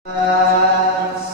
Astaghfirullah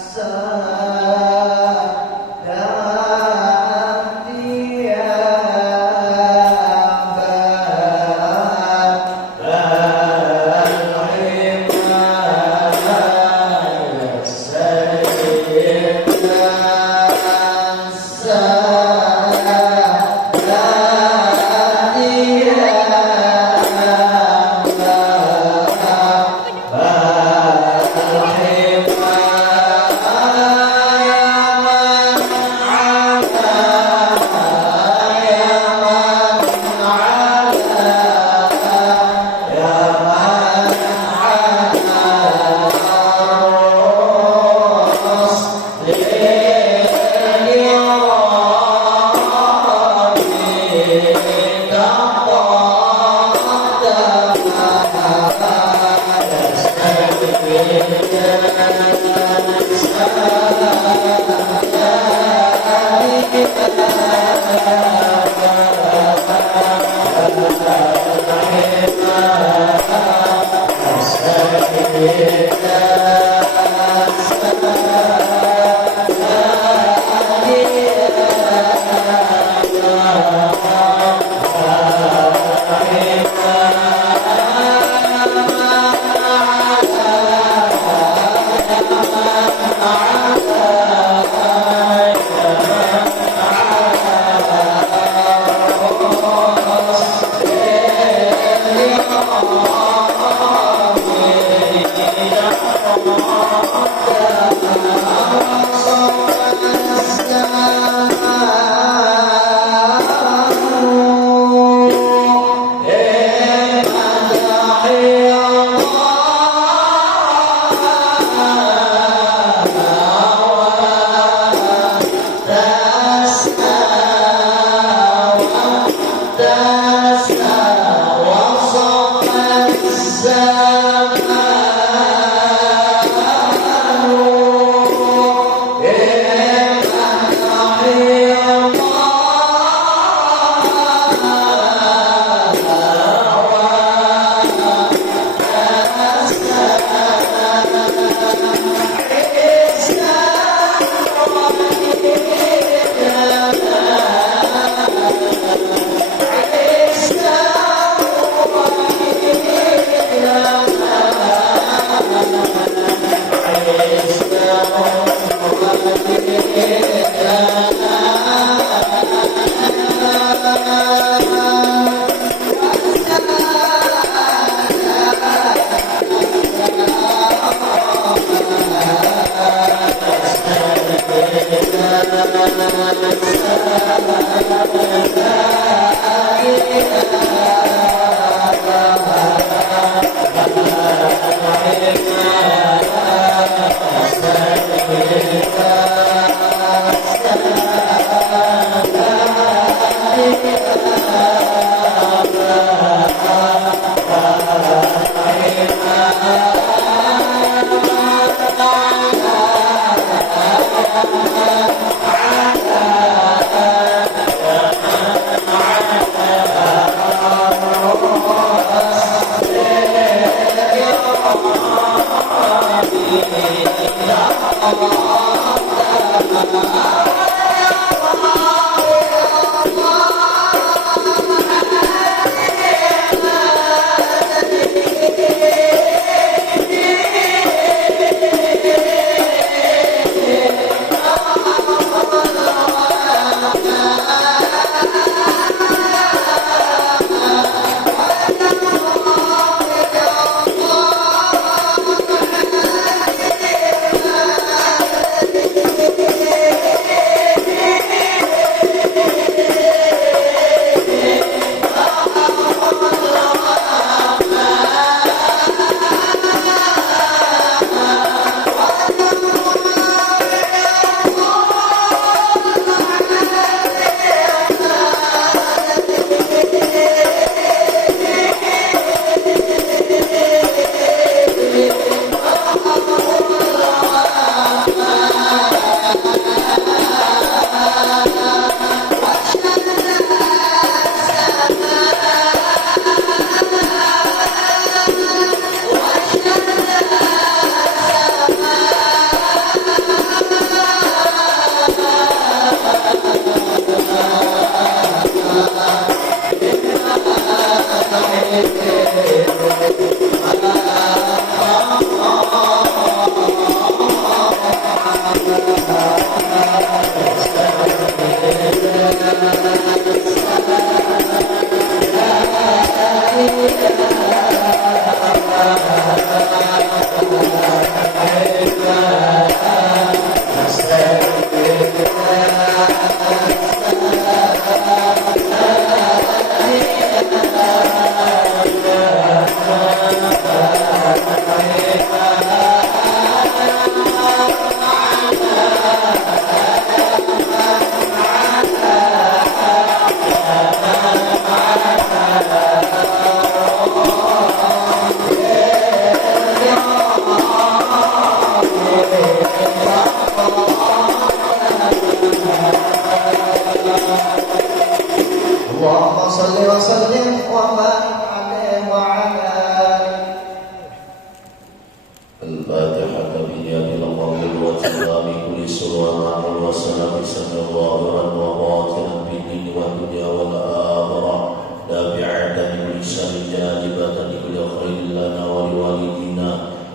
والصالحة بنيات القبول وتمام كل سر ومعمول وسلام سر ظاهرا وباطنا بالدين والدنيا والآخرة لا بعدم الإحسان جانبة لكل خير لنا ولوالدينا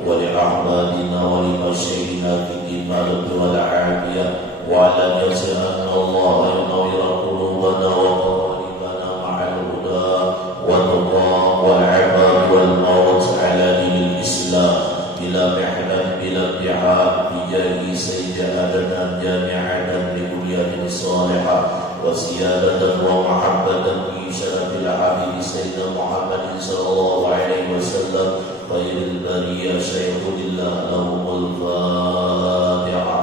ولأحبابنا ولمشايخنا في الدين والعافية واعلم يسر أن الله ينور قلوبنا وقوالبنا مع الهدى والتقى والعفاف والموت على دين الإسلام بلا محنة بلا ادعاء بجاه سيدنا جامعة بكلية صالحة وسيادة ومحبة في شرف الحبيب سيدنا محمد صلى الله عليه وسلم خير البرية شيخ لله لهم الفاتحة.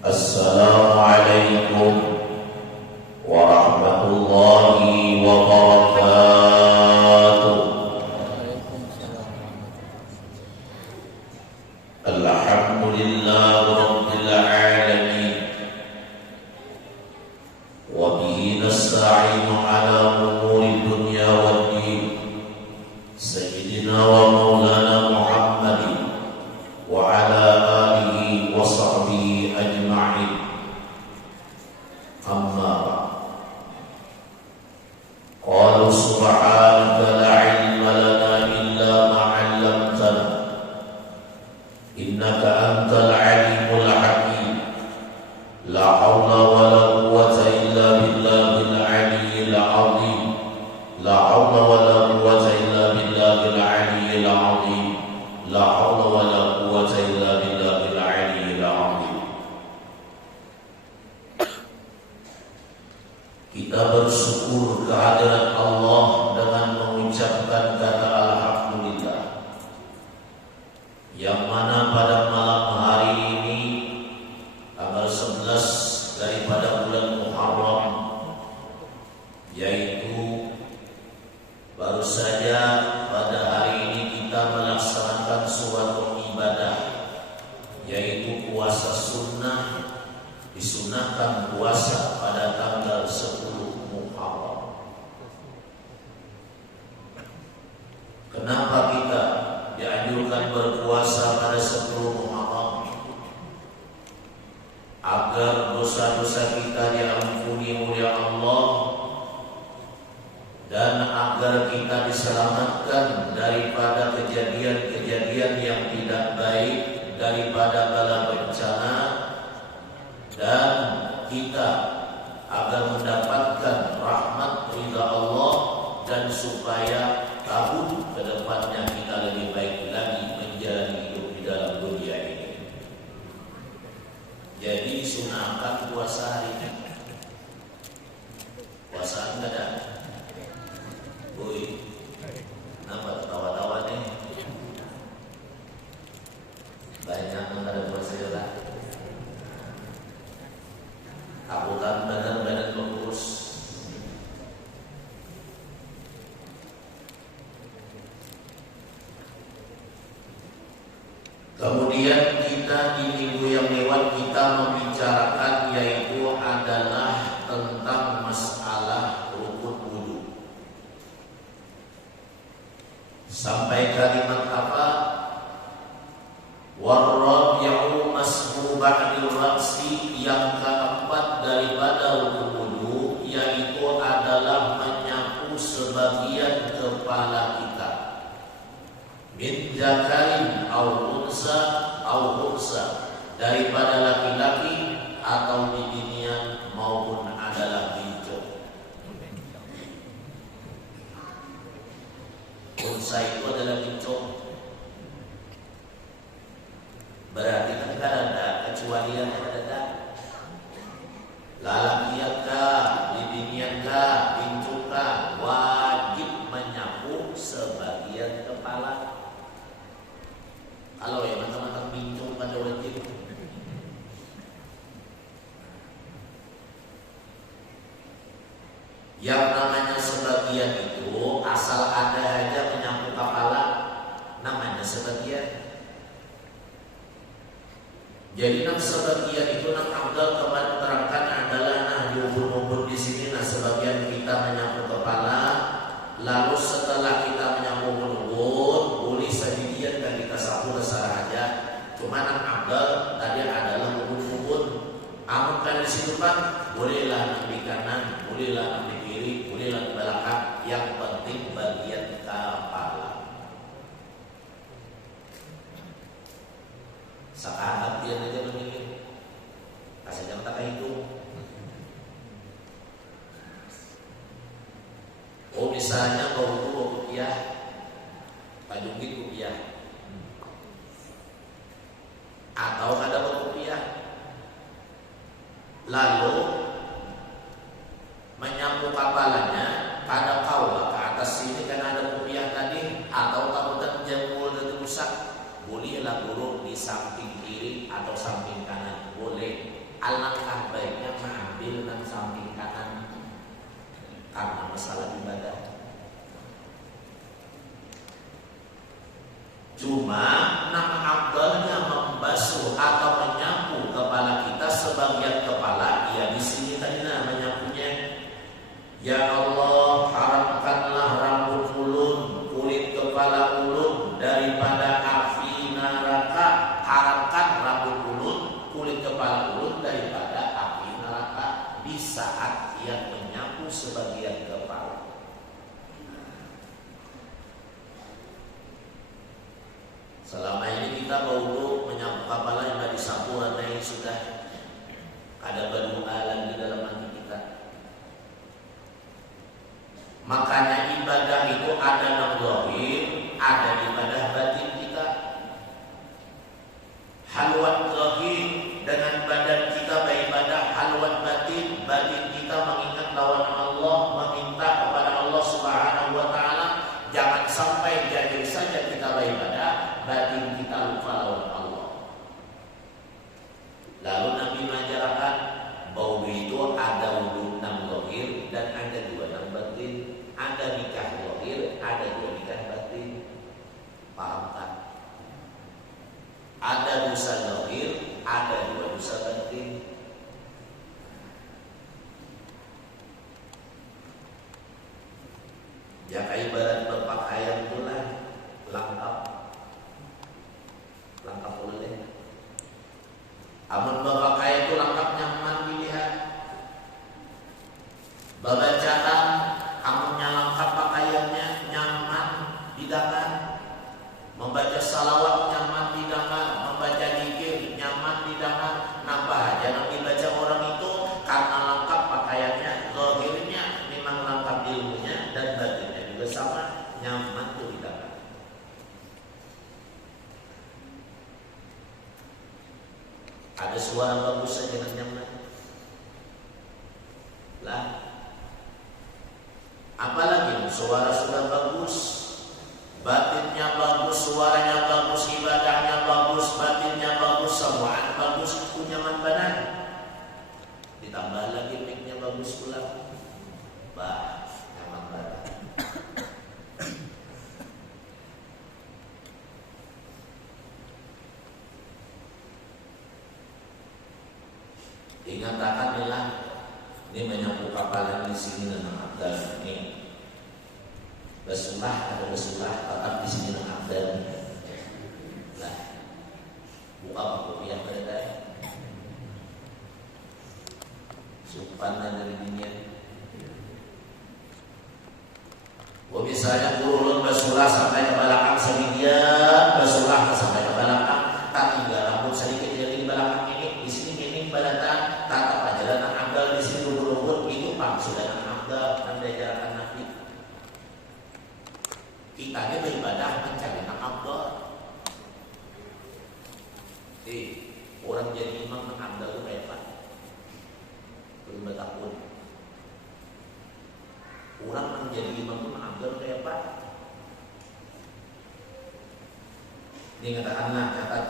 Assalamualaikum warahmatullahi wabarakatuh. Alhamdulillah rabbil alamin wa bihi nasta'inu ala umuri dunya waddin sayyidina wa maulana Muhammadin wa ala alihi wa sahbihi ajma'in. Amma qalu subhanaka la ilma lana illa ma 'allamtana innaka antal alimul hakim. La haula wa la quwwata illa billahil aliyyil azim. La haula wa la quwwata illa billahil aliyyil azim. La haula wa la quwwata illa billahil aliyyil azim. Kita bersyukur kehadirat Allah dengan mengucapkan kata alhamdulillah, yang mana pada malam hari ini tanggal 11 daripada bulan Muharram, yaitu baru saja pada hari ini kita melaksanakan suatu ibadah, yaitu puasa sunnah. Disunahkan puasa pada tanggal 10 Muharram. Kenapa kita dianjurkan berpuasa pada 10 Muharram? Agar dosa-dosa kita diampuni oleh Allah dan agar kita diselamatkan daripada kejadian-kejadian yang tidak baik, daripada bala bencana, dan kita agar mendapatkan rahmat ridha Allah, dan supaya tahun ke depannya kita lebih baik lagi menjalani hidup di dalam dunia ini. Jadi sunahkan puasa hari ini. Puasa enggak ada? Woi, kenapa tawa-tawa nih? Banyak yang ada puasa juga. Aputan badan-badan pengurus. Kemudian kita di minggu yang lewat kita membicarakan, yaitu adalah tentang masalah rukun wudu. Sampai kalimat apa? Warrabi'u mashu ba'dil ra'si, yang keempat daripada rukun wudu, yaitu adalah menyapu sebagian kepala kita. Min dzakarin au unsa, daripada laki-laki atau bibinian maupun adalah bincang. Unsa itu adalah bincang. Berarti kan ada kecualian yang ada. Lalakiankah, bibiniankah, bincangkah, wajib menyapu sebagian kepala. Kalau yang mata-mata bincang pada wajib. Yang namanya sebagian itu asal ada aja menyapu kepala, namanya sebagian. Jadi nang sebagian itu nang Abdul kemarin terangkan adalah nah diubun-ubun di sini. Nah sebagian kita menyapu kepala, lalu setelah kita menyapu ubun-ubun, boleh sajian dan kita sapu besar aja. Cuma nang Abdul tadi adalah ubun-ubun. Amun kan di situ Pak, bolehlah nang di kanan, bolehlah nang di kiri, bolehlah di belakang. Yang penting bagian kepala. Saat dia aja memilih, kasih jangan tak itu. Oh misalnya bau rupiah, pajungit rupiah, atau ada bau rupiah, lalu menyapu kepalanya pada kawah ke atas sini kan ada rupiah tadi, atau takutan jempol dan rusak. Bolehlah buruk di samping kiri atau samping kanan, boleh. Alangkah baiknya mengambil dan samping kanan karena masalah ibadah. Cuma nama abdalnya membasuh atau menyapu kepala kita sebagian kepala, ya di sini tadi menyapunya. Ya Allah, haramkanlah rambut ulun, kulit kepala ulun daripada api neraka. Haramkan rambut ulun, kulit kepala ulun daripada api neraka di saat ia menyapu sebagian kepala. Selama ini kita baru menyapu kepala yang tadi disapu, karena ini sudah ada badu alam di dalam hati kita. Makanya ibadah itu ada yang zahir, ada ibadah batin kita. Halwat zahir dengan badan kita beribadah, halwat batin, batin kita mengingat lawan Allah, meminta kepada Allah Subhanahu wa taala. Jangan sampai jadi saja kita beribadah, batin kita lupa lawan Allah. Lalu Nabi mengajarkan bahwa itu ada wudu nang zahir dan ada dua nang batin. Ada nikah zahir, ada dua nikah batin. Paham kan? Ada dosa zahir, ada dua dosa batin. Ya kayak ibarat berpakaian itulah lengkap oleh. Amun berpakaian itu lengkap nyaman dilihat. Bacaan amunnya lengkap pakaiannya nyaman didengar. Membaca salawat nyaman didengar, membaca zikir nyaman didengar. Nambah aja yang dibaca orang itu karena lengkap pakaiannya, zahirnya memang lengkap ilmunya dan batinnya juga sama, nyaman tuh didengar. Ada suara bagus saja yang nyaman. Lah, apalagi suara sudah bagus, batinnya bagus, suaranya bagus, ibadahnya bagus, batinnya bagus, semuanya bagus, nyaman badan. Ditambah lagi mic-nya bagus pula, bah, nyaman badan. Ingatakanlah ini menyapu kapalan di sini dengan abdal ini. Basulah ada basulah tetap di sini dengan abdal. Lah, buka buku yang berbeda. Sumpanan dari dunia. Oh misalnya turun basulah sampai ke belakang sedikit, basulah sampai ke belakang, tak tinggal rambut sedikit dari belakang ini, di sini minim balatan, tatap aja dan abdal di sini lubur-lubur itu pak sudah abdal dan diajarkan Nabi. Kita ini beribadah mencari abdal. Orang jadi imam abdal itu kayak apa? Berlima tahun. Orang menjadi imam itu abdal kayak apa? Ini katakanlah catat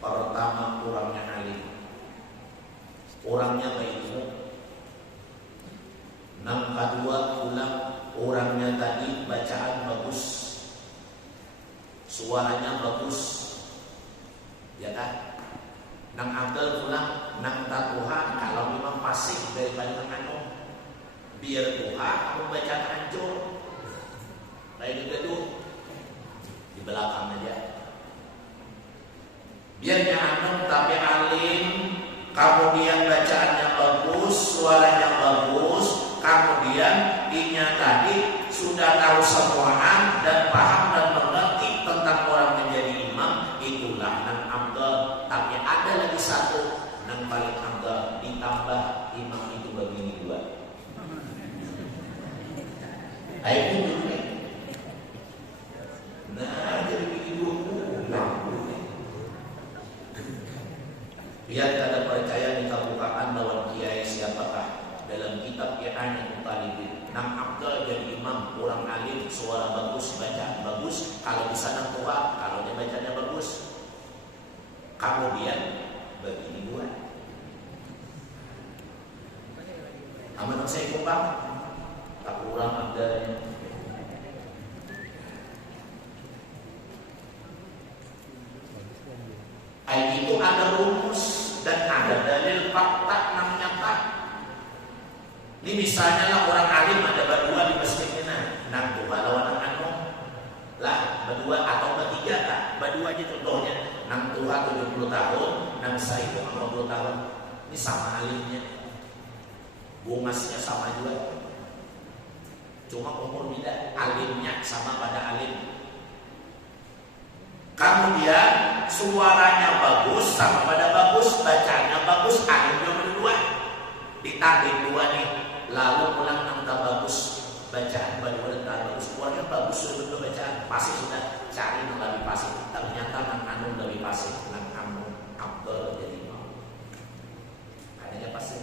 pertama orangnya alim, orangnya berilmu. Yang kedua ulang orangnya tadi bacaan bagus, suaranya bagus, ya kan? Nang amdal pulang nang tatuha kalau memang pasif daripada nang anu biar tuha aku baca hancur baik gaduh di belakang aja biarnya anu tapi alim kemudian bacaannya bagus suaranya bagus kemudian inya tadi sudah tahu semuaan dan paham dan mengerti tentang orang menjadi imam itulah nang amdal. Tapi ada lagi satu nang paling amdal ditambah imam itu begini dua. Ayo dulu nih. Nah jadi begini dua. Biar kada percaya di kebukaan lawan kiai siapakah dalam kitab I'anatul Talibin. Nang amdal jadi imam orang alim suara bagus baca bagus kalau bisa nang tua kalau dia bacanya bagus. Kemudian begini dua. Aman saya kumpang tak kurang adanya. Itu ada rumus dan ada dalil fakta nang nyata. Ini misalnya lah orang alim ada berdua di masjidnya nang dua lawan nang anu lah berdua atau bertiga tak berdua aja contohnya nang tua 70 tahun nang saya 50 tahun ini sama alimnya bungasnya sama juga cuma umur beda alimnya sama pada alim kemudian suaranya bagus sama pada bagus bacanya bagus alimnya berdua ditanding dua nih lalu pulang nang tak bagus bacaan berdua tak bagus suaranya bagus sudah bacaan pasti sudah cari nang lebih pasti ternyata nang anu lebih pasti nang anu abdul jadi mau adanya pasti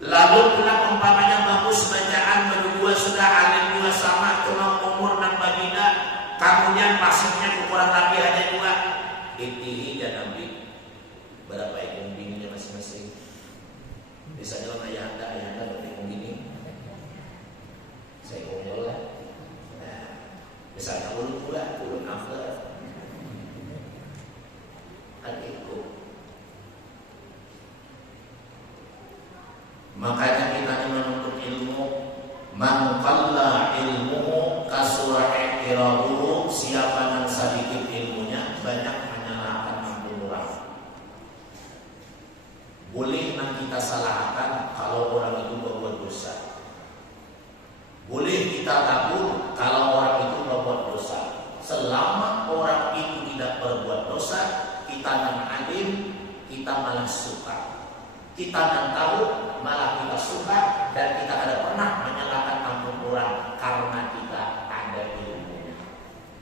lalu pulang umpamanya bagus bacaan berdua sudah alim dua sama cuma umur nang berbeda kemudian pasifnya kurang lebih hanya dua intihi dan nabi berapa ekor bininya masing-masing misalnya orang ayah anda berapa ekor bini saya ngomong lah nah, misalnya ulun pula ulun after adikku makanya kita menuntut ilmu man qalla ilmuhu kasura i'tiraduhu siapa yang sedikit ilmunya banyak menyalahkan orang. Boleh nang kita salahkan kalau orang itu berbuat dosa. Boleh kita kabur kalau orang itu berbuat dosa. Selama orang itu tidak berbuat dosa, kita nang alim, kita malah suka. Kita nang tahu, malah kita suka dan kita tidak pernah menyalahkan ampun orang karena kita ada ilmu.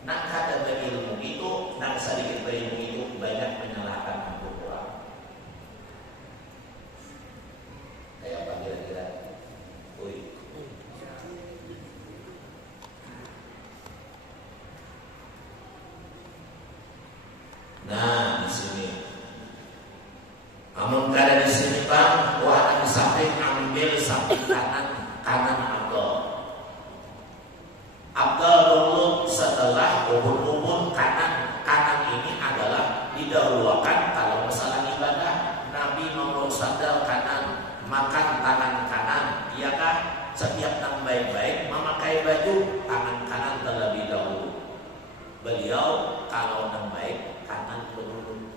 Nak ada berilmu itu, nak sedikit berilmu itu banyak menyalahkan ampun orang. Kayak apa kira-kira? Nah, di sini. Amun kada di sini bang, wah di samping ambil samping kanan Abdul dulu setelah ubun kanan ini adalah didahulukan kalau masalah ibadah. Nabi mau sadar kanan, makan tangan kanan, iya kah? Setiap nang baik-baik memakai baju tangan kanan terlebih dahulu. Beliau kalau nang baik kanan dulu.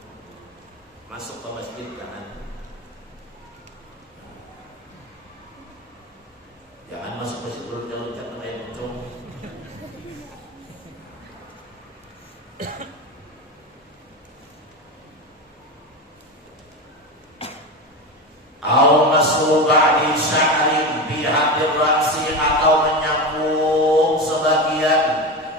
Masuk ke masjid kanan. Jangan masuk masjid dulu loncat kayak pocong. Au masuk ba'di sya'ri bi hadir ra'si atau menyapu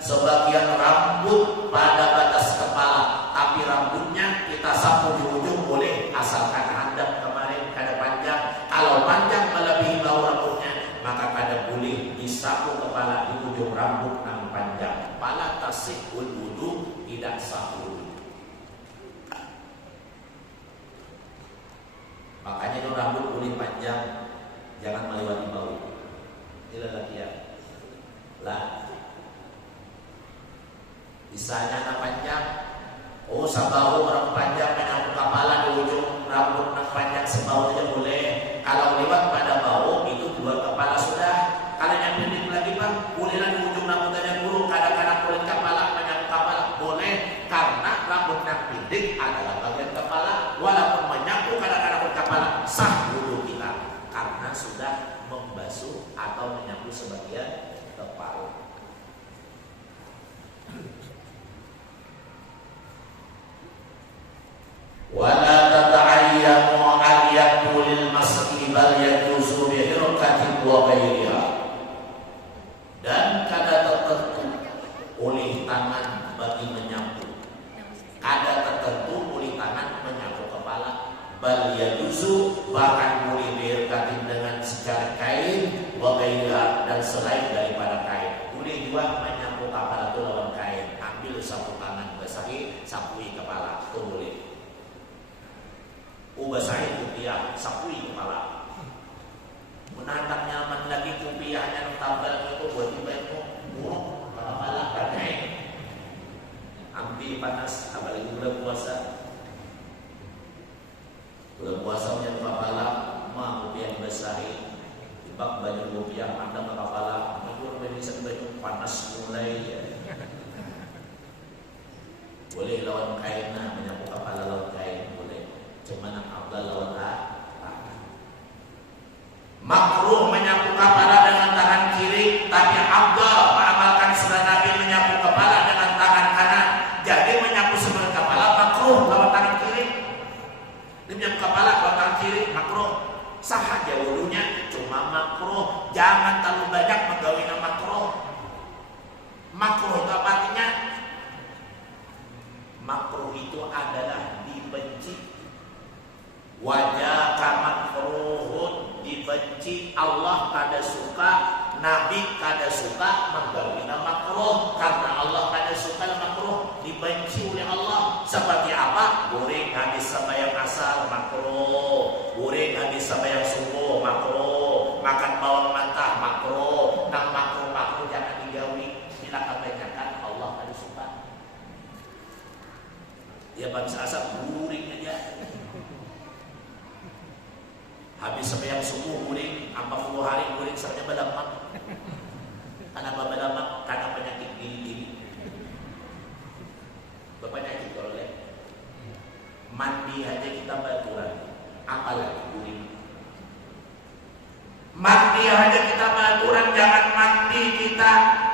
sebagian rambut pada batas kepala, tapi rambutnya kita sapu di ujung boleh asalkan hadap kemarin kada panjang. Kalau panjang melebihi bau rambutnya maka kada boleh disapu kepala di ujung rambut yang panjang. Pala tasihul wudu, tidak sah wudu. Makanya itu rambut boleh panjang, jangan melewati bau. Ini lagi ya. Lah, misalnya wala tata'ayyanu al-yadu lil mas'i bal yajuzu bi hirqatin wa ghairiha. Dan kada tertentu oleh tangan bagi menyapu, kada tertentu oleh tangan menyapu kepala, bal yajuzu bahkan boleh dihirqatin dengan secara kain wa ghairiha dan selain daripada kain. Boleh juga menyapu kepala itu lawan kain, ambil sapu tangan basahi sapui kepala itu boleh. Basahi kupiah sapui kepala. Menantang nyaman lagi kupiahnya tambal itu buat tiba-tiba buruk kepala pakai ambil panas apalagi bulan puasa. Bulan puasa punya kepala mah kupiah basahi dibak baju kupiah anda ke kepala itu bisa baju panas mulai ya. Boleh lawan kain menyapu kepala lawan kain boleh. Cuman afdal lawan makruh menyapu kepala dengan tangan kiri, tapi afdal mengamalkan sunnah Nabi menyapu kepala dengan tangan kanan. Jadi menyapu sebelah kepala makruh lawan tangan kiri. Dia menyapu kepala lawan tangan kiri makruh. Sah aja wudunya, cuma makruh. Jangan terlalu banyak menggawinya makruh. Makruh itu apa artinya? Makruh itu adalah dibenci. Wajah makruhun dibenci, Allah kada suka, Nabi kada suka menggawina makruh, karena Allah kada suka makruh, dibenci oleh Allah. Seperti apa? Goreng habis sembahyang asar makruh, goreng habis sembahyang subuh makruh, makan bawang mentah makruh. Nah makruh jangan digawi, bila kebanyakan Allah kada suka. Ya habis asar goreng aja. Habis sembahyang subuh guring 40 hari guring serta badamak. Kenapa badamak? Karena penyakit gigi. Berpenyakit oleh mandi aja kita baturan, apalagi guring. Mandi aja kita baturan, jangan mandi kita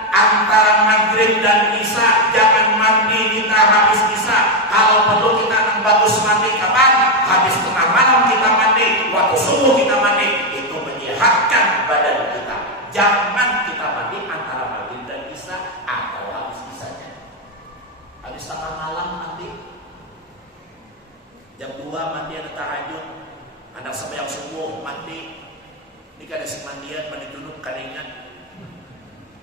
antara maghrib dan isya, jangan mandi kita habis isya. Kalau perlu kita bagus mandi kapan? Habis tengah malam kita mandi, waktu subuh kita mandi, itu menyehatkan badan kita. Jangan kita mandi antara maghrib dan isya atau habis isyanya. Habis tengah malam mandi, jam 2 mandi ada tahajud, anak sembahyang subuh mandi. Ini kada semandian mandi junub kada ingat.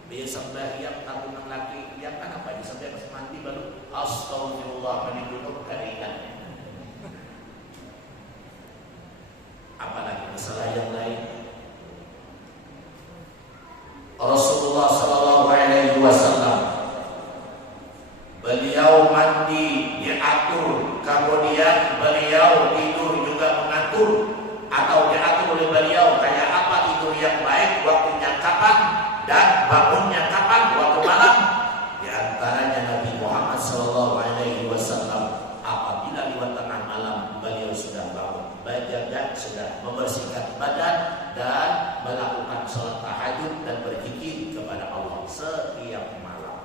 Biasa sembahyang tabungan laki, yang kan apa di sembahyang mandi baru astagfirullah mandi junub kada ingat. Apalagi masalah yang lain. Rasulullah sallallahu alaihi wasallam beliau mandi diatur, kemudian beliau tidur juga mengatur atau diatur oleh beliau kayak apa tidur yang baik, waktunya kapan dan bangunnya kapan, waktu malam. Di antaranya Nabi Muhammad sallallahu alaihi wasallam apabila lewat tengah malam beliau sudah bangun, berjaga, sudah membersihkan badan dan melakukan sholat tahajud dan berzikir kepada Allah setiap malam.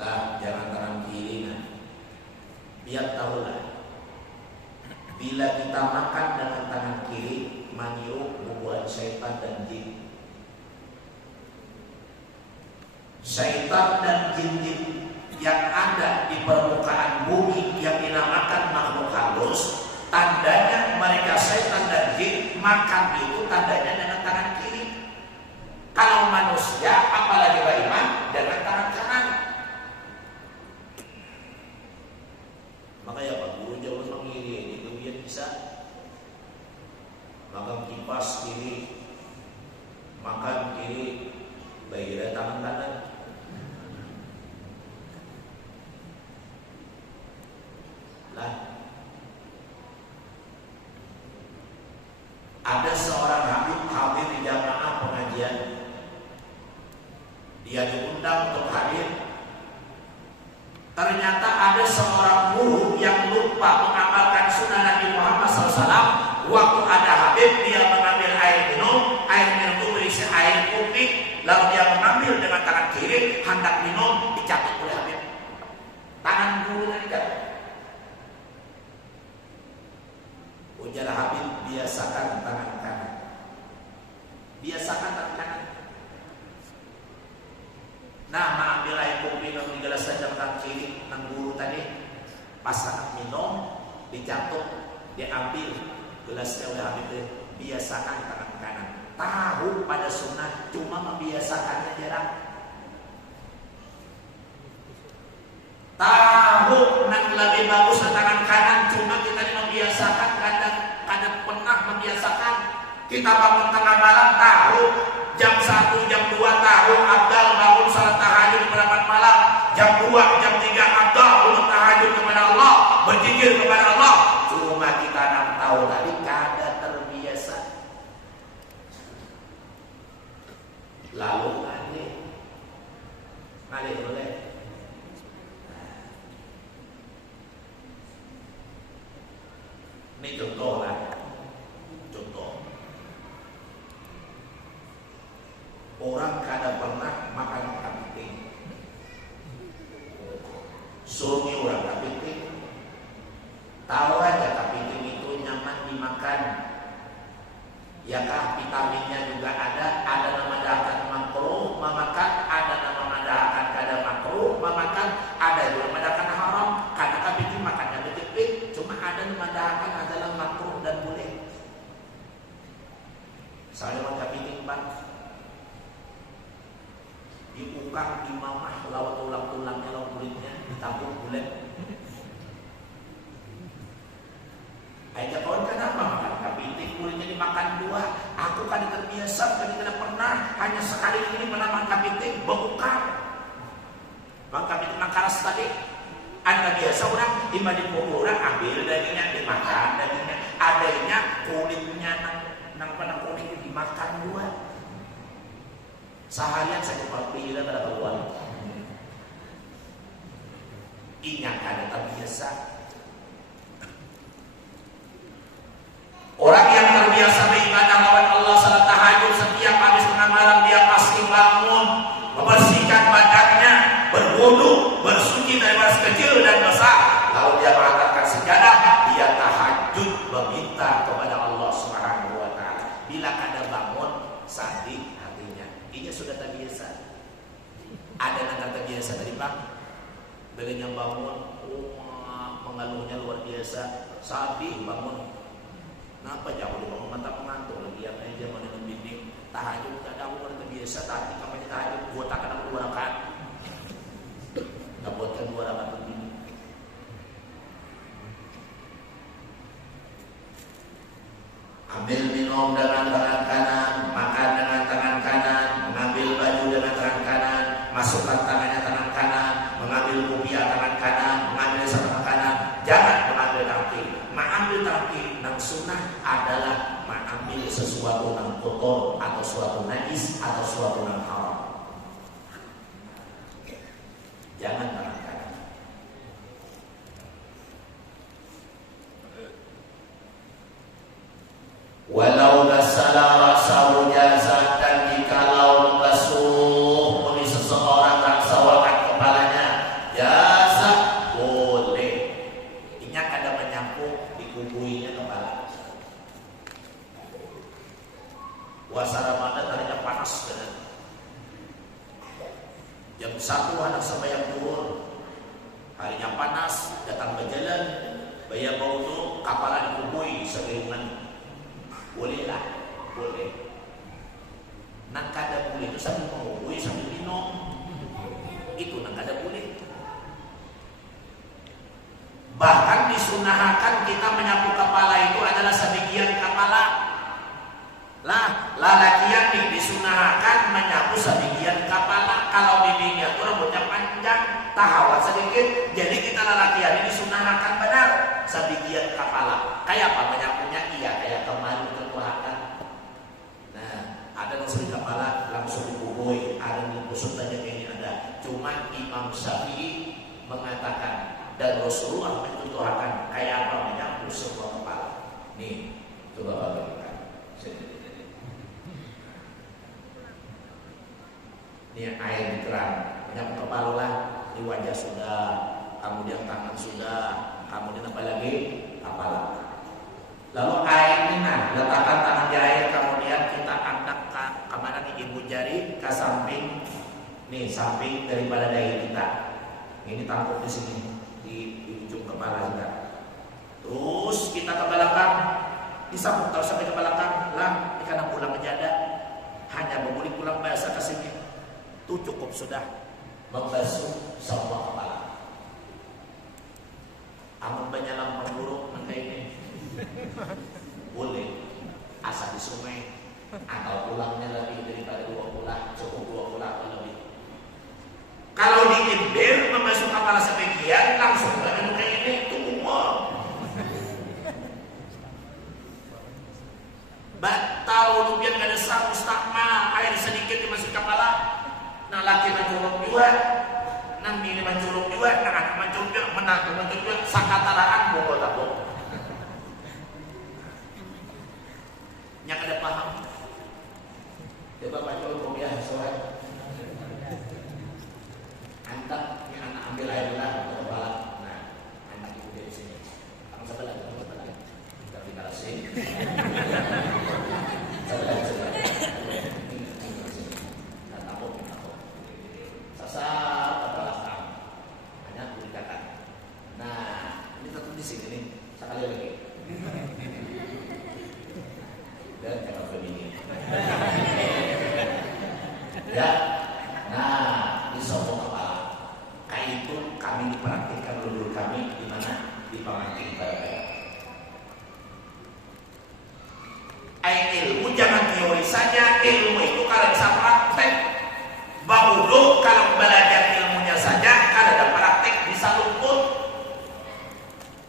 Lah jangan tangan kiri biar tahulah bila kita makan dengan tangan kiri meniup bubuhan syaitan dan jin. Syaitan dan jin-jin yang ada di permukaan bumi yang dinamakan makhluk halus, tandanya mereka syaitan dan jin makan itu tandanya dengan tangan kiri. Kalau manusia apalagi beriman dengan tangan kanan. Makanya Pak Guru jauh mengiri itu biar bisa makan kipas kiri, makan kiri, bayar tangan kanan. Lah, ada seorang habib hadir di jamaah pengajian. Dia diundang untuk hadir. Ternyata ada seorang guru yang lupa mengamalkan sunnah Nabi Muhammad SAW. Waktu ada habib, dia mengambil air minum itu berisi air putih, lalu dia mengambil dengan tangan kiri hendak minum dicatut oleh Habib. Tangan gurunya dicatut. Ujar Habib, biasakan tangan kanan. Biasakan tangan kanan. Nah, mengambil air kopi minum di gelas saja tangan kiri nang guru tadi. Pas hendak minum dicatut, dia ambil gelasnya oleh Habib. Biasakan tangan kanan. Tahu pada sunnah, cuma membiasakannya jarang. Tahu nang lebih bagus tangan kanan, cuma kita ini membiasakan, kadang pernah membiasakan. Kita bangun tengah malam tahu, jam 1, jam 2 tahu abdal bangun salat tahajud pada malam, jam 2, jam 3 abdal untuk tahajud kepada Allah, berzikir kepada Allah. Cuma kita nang tahu tadi kada terbiasa. Lalu ngalih boleh. Ini contoh lah, contoh. Orang kada pernah makan kepiting, suruh orang kepiting, tahu aja kepiting itu nyaman dimakan. Ya kah, vitaminnya juga ada nama dahakan makruh memakan, ada nama dahakan kada makruh memakan, ada juga nama dahakan haram. Karena kepiting makannya betik-betik, cuma ada nama dahakan adalah makruh dan boleh. Saya makan kepiting bang, diukang, dimamah, lawan tulang-tulangnya, lawan kulitnya, ditampung bulat. Aja kawan kenapa makan kepiting kulitnya dimakan dua? Aku kan terbiasa, kan tidak pernah, hanya sekali ini pernah makan kepiting, berukang. Bang kepiting makaras tadi, anda biasa orang dibanding pukul orang ambil dagingnya dimakan, dagingnya adanya kulitnya nang kulit dimakan dua. Seharian saya pilih pada keluar. Ingat ada terbiasa. Orang yang terbiasa beribadah lawan Allah salat tahajud setiap habis tengah malam dia pasti bangun, membersihkan badannya, berwudu, bersuci dari dosa kecil dan dosa. Lalu dia mengangkatkan sejadah, dia tahajud meminta kepada Allah Subhanahu wa taala. Bila kada bangun, sadih hatinya. Dia sudah terbiasa. Ada yang terbiasa tadi Pak. Begitu yang bangun, mengeluhnya luar biasa, sadih bangun. Kenapa jauh dibangun mata pengantuk lagi yang aja mana membimbing tahajud tak ada orang terbiasa tadi kamu tahajud buat akan 2 rakaat, tak buatkan 2 rakaat begini. Ambil minum dengan tangan kanan, makan dengan tangan kanan, mengambil baju dengan tangan kanan, masukkan tangannya tangan kanan, mengambil kopiah tangan kanan, mengambil tangan kanan, jangan mengambil tangan kiri. Mengambil tangan kiri dan sunnah adalah mengambil sesuatu yang kotor atau suatu najis atau suatu yang haram. Jangan tangan kanan. Walau gasala rasahu jazat, dan jikalau membasuh bagi seseorang raksawakan kepalanya jazat boleh. Ingat ada menyapu dikubuinya kepala. Puasa Ramadan harinya panas benar. Jam 1 anak sembahyang zuhur, harinya panas, datang berjalan, bayar wudu, kepala dikubui sekelilingan. Bolehlah, boleh. Nak kada boleh itu sambil mengubui sambil minum, itu nak kada boleh. Bahkan disunahkan kita menyapu kepala itu adalah sebagian kepala. Lalakian disunahkan menyapu sebagian kepala. Kalau bibinya itu rambutnya panjang, tahawat sedikit, jadi kita lalakian ini disunahkan benar sebagian kepala. Kayak apa menyapunya? Iya, kayak kemarin terkuakan. Nah, ada yang sering kepala langsung dikubui, ada yang kusut aja kayak ini ada. Cuma Imam Syafi'i mengatakan dan Rasulullah mencontohkan kayak apa menyapu semua kepala. Nih, coba bagaimana? Ini air di keran, menyapu kepala lah, di wajah sudah, kemudian tangan sudah, kemudian apa lagi? Kepala. Lalu air ini nah, letakkan tangan di air, kemudian kita angkat ke mana nih, ibu jari ke samping, nih samping daripada dahi kita. Ini tampuk di sini, di ujung kepala juga. Terus kita ke belakang, disambung terus sampai ke belakang, lah, ini karena pulang menjada, hanya memulih pulang basah ke sini, itu cukup sudah membasuh semua kepala. Amun banyak lampang buruk maka ini boleh asal di sungai atau pulangnya lebih daripada 2 bulan, cukup 2 bulan atau lebih. Kalau di ember membasuh kepala sebagian langsung ke kayak ini, itu umum. Batal lubian gak ada sang mustakmal, air sedikit dimasuk kepala. Nah laki mencuruk juga, nah bini mencuruk juga, nah anak mencuruk juga, menantu mencuruk juga, sakataraan bokol tabung. Yang ada paham. Coba Pak Cul kopiah sore. Antak, ini anak ambil air lah ke kepala. Nah, anak ibu dari sini. Kamu sebelah. Tapi kalau sih. Sasar kepala kamu. Hanya beri kata. Nah, ini tetap di sini nih. Sekali lagi. Dan jangan begini. Ya. Nah, di sombong kepala. Kayak itu kami dipraktikkan dulu kami di mana? Di Pamangking Barat. Ilmu jangan teori saja, ilmu itu kalau bisa praktek. Bahulu kalau belajar ilmunya saja, kalau ada praktek bisa luput.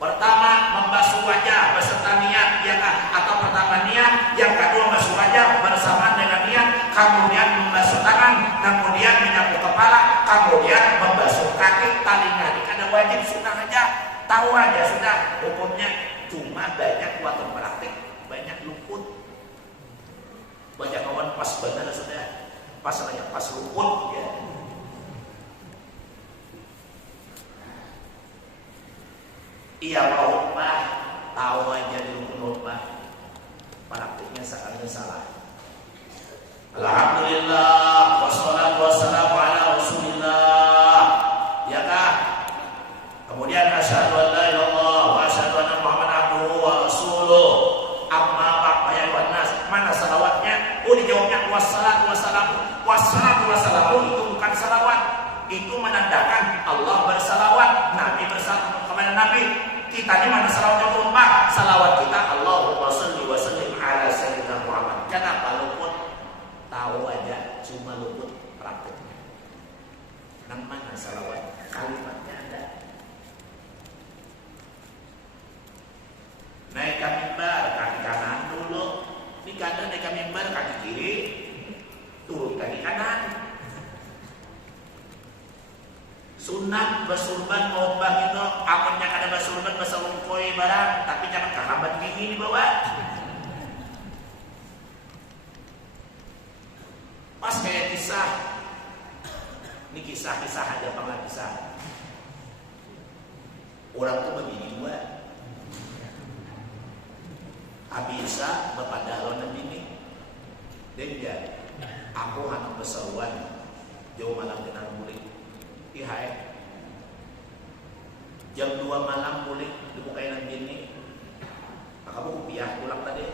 Pertama membasuh wajah beserta niat, ya kan? Atau pertama niat, yang kedua membasuh wajah bersamaan dengan niat, kemudian membasuh tangan, kemudian menyapu kepala, kemudian membasuh kaki, telinga. Ini karena wajib sunnah aja, tahu aja sudah hukumnya. Cuma banyak waktu praktek, banyak luput. Banyak kawan pas benar sudah, pas aja pas luput ya. Iya mau Pak, tahu aja di luput Pak, praktiknya sekalinya salah. Alhamdulillah, wassalatu wassalamu ala Rasulillah. Ya kah? Kemudian asyhadu an la ilaha illallah wa asyhadu anna Muhammadan abduhu wa rasuluh. Amma ba'du ya nas. Mana salawatnya? Oh dijawabnya wassalatu wassalamu. Wassalatu wassalamu itu bukan salawat. Itu menandakan Allah bersalawat, Nabi bersalawat kepada Nabi. Kita ini mana salawatnya Pak? Salawat kita Allahumma shalli wa sallim ala sayyidina Muhammad. Kenapa luput? Tahu aja, cuma luput prakteknya. Nang mana salawat? Kalimatnya ada. Naik ke mimbar kaki kanan dulu, di kanan naik ke mimbar kaki kiri, turun kaki kanan. Sunat bersurban mau bang itu, amannya kada bersurban bersalungkoi barang, tapi jangan kehambat gigi di bawah. Pas kayak kisah, ini kisah-kisah ada pernah kisah. Orang tuh begini dua. Abisa berpadalon dan bini. Dia, aku anak besawan, jauh malam kenal mulik. Ihai, jam 2 malam mulik dibukain dan bini. Kamu kupiah pulang tadi.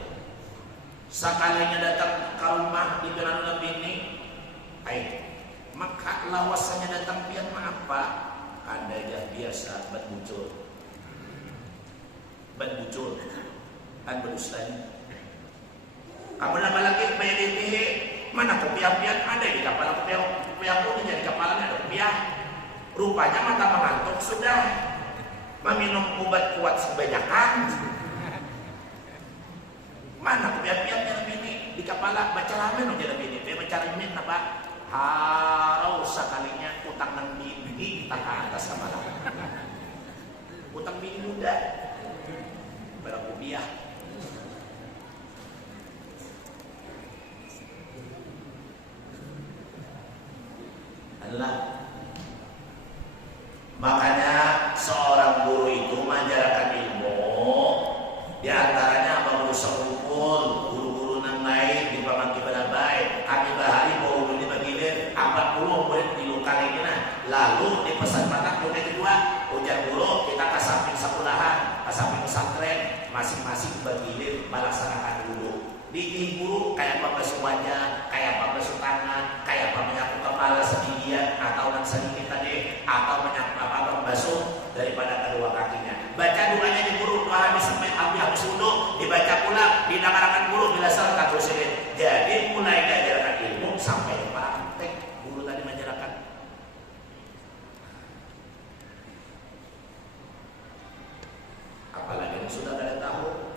Sekalinya datang ke rumah di jalan bini, maka lawasannya datang pian apa? Ada aja biasa berbucul, kan berustan. Kamu nama lagi bayar ini mana kopiah-pian ada di kapal kopiah pun jadi kapalnya ada kopiah. Rupanya mata mengantuk sudah meminum obat kuat sebanyakan. Mana kopiah-piannya ini di kepala baca ramen aja lebih ini. Baca ramen apa? Harau sekalinya utang nang bini kita ke atas sama lah. Utang bini muda berkopiah. Makanya seorang guru itu mengajarkan ilmu, di antaranya mengurus kumpul guru-guru yang lain di pamangki pada baik. Kami bahari bawa beli bagilir 40 murid di luka ini nah. Lalu di pesan matak dunia kedua, ujar guru kita ke samping sekolahan, ke samping pesantren, masing-masing bagilir melaksanakan guru. Di guru kayak apa basuh wajah, kayak apa basuh tangan, kayak apa menyapu kepala sedikit atau yang sedikit tadi, atau menyapu apa basuh daripada kedua kakinya. Baca doanya di guru, doa habis sampai habis wudu, dibaca pula, dinamakan guru bila salat terus ini. Jadi mulai diajarkan ilmu sampai praktek guru tadi mengajarkan. Apalagi yang sudah kalian tahu.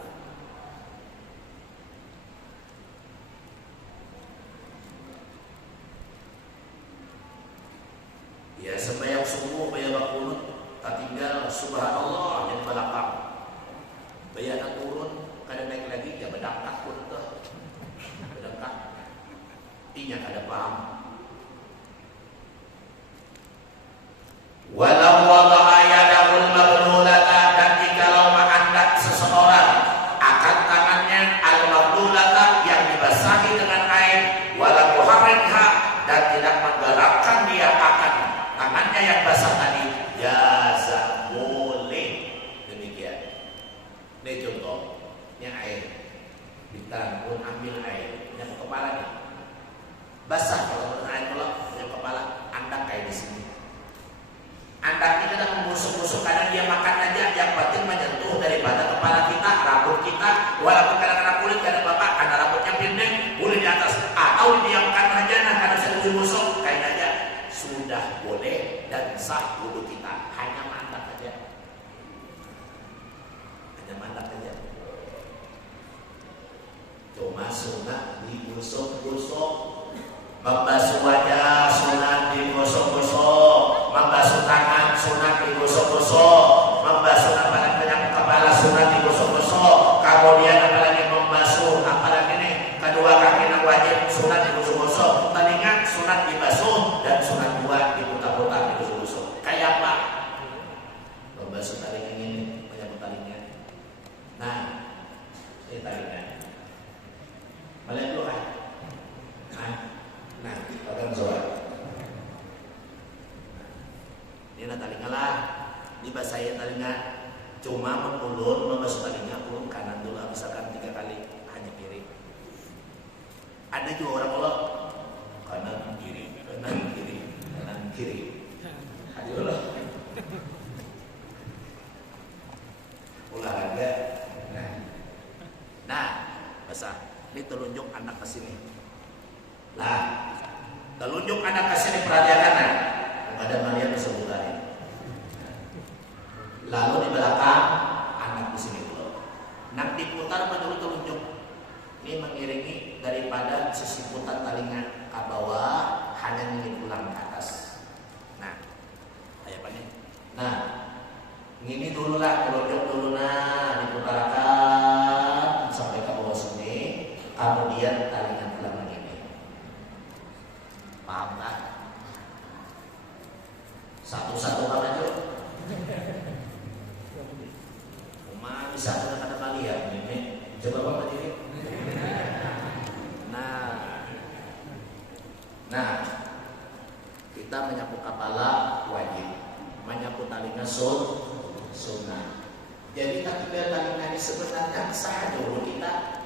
Ya sembahyang subuh bayar kunut tak tinggal subhanallah yang belakang bayar turun kadang naik lagi ya berdangkat pun tuh berdangkat ingat ada paham walau wada'a yadahul maghlulata dan jikalau mengangkat seseorang akan tangannya al-maghlulata yang dibasahi dengan air walau muharrikha dan tidak menggerakkan dia akan tangannya yang basah tadi jaza boleh demikian. Ini contohnya air kita pun ambil air yang kepala nih basah kalau air tolak yang kepala anda kayak di sini anda kita kadang membusuk-busuk kadang dia makan aja yang penting menyentuh daripada kepala kita rambut kita walaupun kadang-kadang kulit kadang bapak karena rambutnya pendek boleh di atas atau didiamkan aja nah karena saya busuk kayak aja sudah boleh dan sah wudhu kita hanya mandat aja cuma sunat digosok-gosok membasuh wajah sunat digosok-gosok membasuh tangan sunat digosok-gosok membasuh apalagi banyak kepala sunat digosok-gosok kemudian apalagi membasuh apalagi nih kedua kaki yang wajib sunat digosok-gosok telinga sunat dibasuh dan sunat dua diputar-putar digosok-gosok kayak apa membasuh talinga ini banyak talinga nah ini talinga balik dulu kan nah kita sholat ini talinga lah dibasahin talinga cuma mengulur membasuh talinga ulun kanan dulu misalkan 3 kali hanya kiri ada juga orang kalau kanan kiri aduh lah olahraga nah basah ini telunjuk anak ke sini lah telunjuk anak ke sini perhatikan nah ada Maria disebutannya lalu di belakang anak di sini dulu nak diputar menurut telunjuk ini mengiringi daripada sisi putar talinga ke bawah hanya ingin pulang ke atas nah kayak apa nih nah ini dulu lah telunjuk dulu nah diputarkan sampai ke bawah sini kemudian talinga pulang begini paham tak? Satu-satu aja cuma bisa ada kali ya ini coba bapak diri nah kita menyapu kepala wajib menyapu talinga sunnah jadi ketika talinga ini sebenarnya sah dulu kita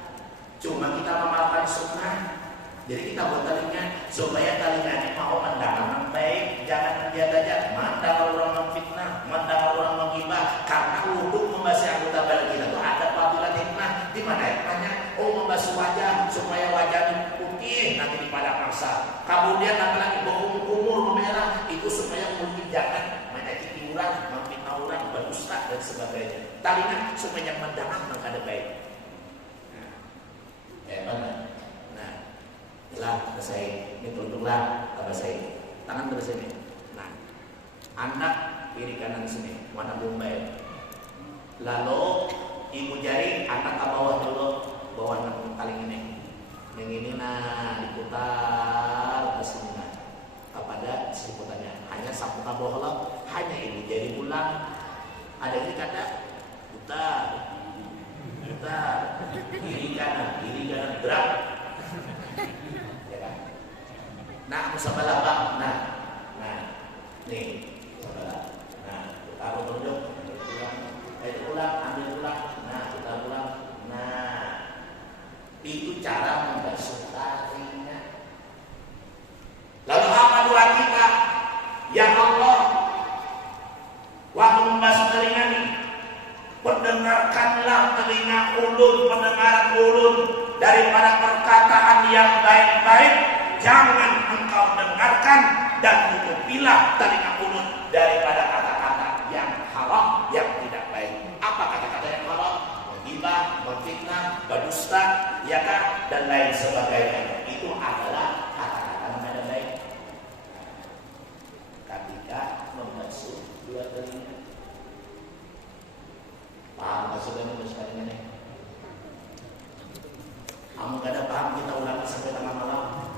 cuma kita mengamalkan sunnah jadi kita buat talinga supaya talinganya mau mendengar yang baik jangan menjaga aja mendengar orang memfitnah mendengar orang menghibah karena wudhu membasuh anggota badan kita itu ada fadilah hikmah di mana hikmahnya membasuh wajah supaya wajah putih nanti di pada masa kemudian apalagi umur merah itu supaya kulit jangan menyakiti orang memfitnah orang berdusta dan sebagainya talinga supaya mendengar maka baik mana nah lah selesai ini tunduklah selesai tangan ke sini nah anak kiri kanan sini mana Bombay lalu ibu jari anak ke bawah dulu bawah anak paling ini yang ini nah diputar ke sini nah Apa ada sebutannya? Hanya sapu kabohlam, hanya ini jadi ulang. Ada ini kata putar, kiri kanan gerak. Ya kan? Nah, musabalah bang. Nah, nih musabalah. Nah, taruh tunjuk, ulang, ambil ulang. Nah, kita ulang. Nah, itu cara membasuh taringnya. Lalu apa doa kita? Ya Allah, waktu membasuh telinga ini, pendengarkanlah telinga ulun, pendengaran ulun daripada perkataan yang baik-baik. Jangan engkau dengarkan dan tutupilah telinga ulun daripada kata-kata yang haram, yang tidak baik. Apa kata-kata yang haram? Menghina, memfitnah, berdusta, ya kan? Dan lain sebagainya. Itu adalah kata-kata yang tidak baik. Ketika membasuh dua telinga. Paham maksudnya membasuh telinga? Kamu kada paham, kita ulangi sampai tengah malam.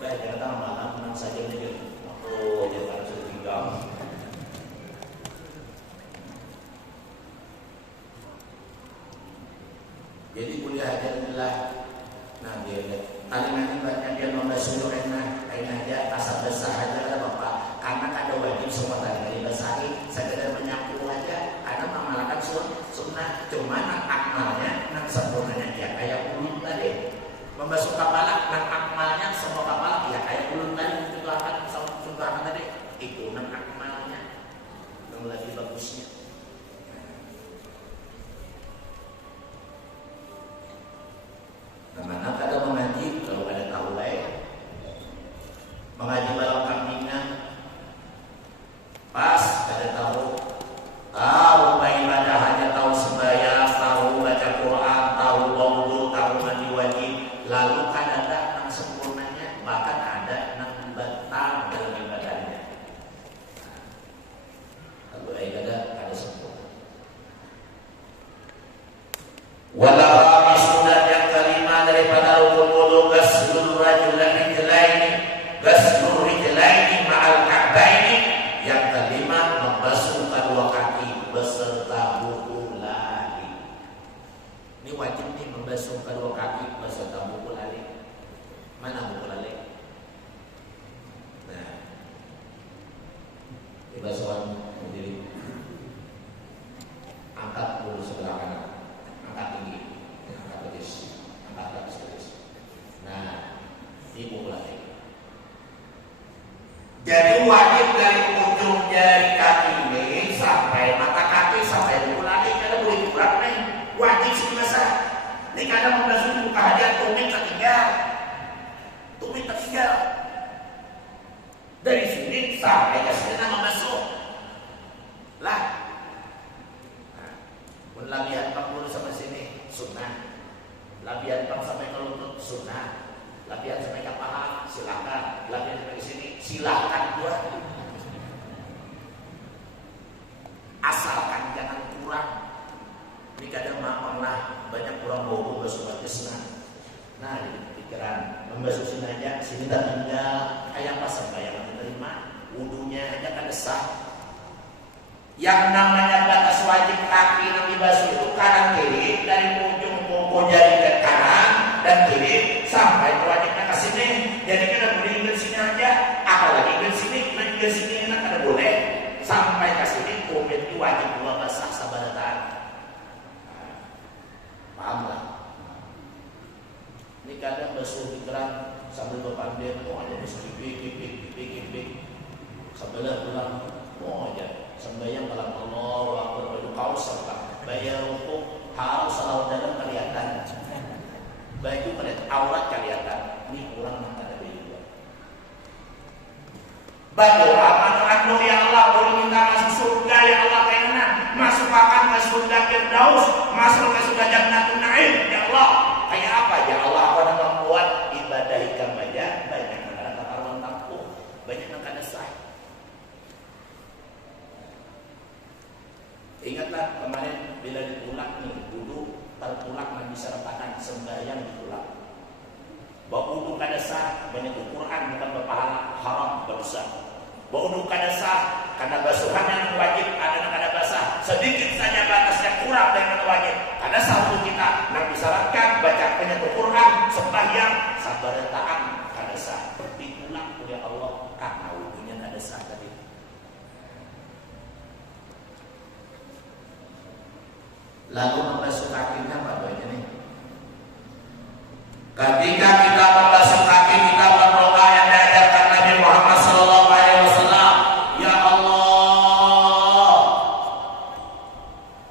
Baik, kita tengah malam menang saja nih. Oh, jangan sudah tinggal. Jadi kuliah aja adalah, nah dia kalimat ini banyak dia membasuh enak aja, asal besar aja ada bapak. Karena kada wajib semua tadi dibasahi, sekedar menyapu aja. Karena mengamalkan sunnah, cuman amalnya nang sempurnanya ya kayak ulun tadi. Membasuh kepala nang amalnya semua kepala ya kayak ulun tadi. Contohkan tadi itu nang amalnya yang lebih bagusnya. Mana kada mengaji kalau ada tahu baik mengaji balang kambingnya pas kada tahu beribadah hanya tahu sembahyang, tahu baca Quran, tahu wudu, tahu mandi wajib, lalu kada ada nang sempurnanya, bahkan ada nang batal dalam ibadahnya. Kalau kada sempurna. Walau sunat yang kelima daripada rukun wudu ghaslul rijlaini ma'al ka'baini. Yang kelima membasuh kedua kaki beserta buku lali. Ini wajib nih membasuh kedua kaki beserta buku lali. Mana buku lali? Nah, dibasuhan berdiri. Angkat dulu sebelah kanan. Angkat tinggi, angkat betis, angkat betis. Nah, ini buku lagi. Jadi wajib dari ujung jari kaki ini sampai mata kaki sampai buku lagi. Kada boleh kurang nih. Wajib biasa. Ini kadang membasuh buka hajat tumit tertinggal. Dari sini sampai ke sini membasuh. Lah. Labihan pang dulu sampai sini sunnah, labihan pang sampai ke lutut sunnah, labihan sampai ke paha silakan, labihan sampai ke sini silakan buat, asalkan jangan kurang. Ini kadang pernah banyak kurang bobo basuh batisna. Nah di pikiran membasuh sini aja, sini tak tinggal, kayak pas sembahyang diterima, wudunya aja kan sah. Yang namanya batas wajib kaki yang dibasuh itu kanan kiri, dari ujung kuku jari ke kanan dan kiri sampai ke wajibnya ke sini. Jadi kita boleh ke sini aja, apalagi ke sini, ke sini enak kada boleh. Sampai ke sini tumit itu wajib dua basah sabarataan. Paham lah? Ini kadang basuh pikiran sambil berpandai, oh ada basuh pipik, sebelah pulang, oh aja. Sembahyang dalam Allahu Akbar baju kaos serta bayar rukuk harus selalu dalam kelihatan. Baju kelihatan, aurat kelihatan. Ini kurang nak ada baju. Baju aman ya Allah, boleh minta masuk surga ya Allah kayaknya. Masukkan ke surga Firdaus, masuk ke surga Jannatul Naim ya Allah. Kayak apa ya Allah? Apa yang membuat ibadah ikam aja banyak yang ada karuan tampuh, banyak yang kada sah. Ingatlah kemarin bila ditulak nih, wudu tertulak nggak bisa repatan sembahyang ditulak. Ba'udu kada sah banyak Quran bukan berpahala haram berdosa. Ba'udu kada sah karena basuhan yang wajib ada kada basah. Sedikit saja batasnya kurang dengan wajib. Kada sah untuk kita nak disyaratkan baca banyak Quran sembahyang sabarataan kada sah. Diulang oleh Allah karena wudunya kada sah tadi. Lalu membasuh kakinya apa doanya nih? Ketika kita membasuh kaki kita berdoa yang diajarkan Nabi Muhammad SAW. Ya Allah,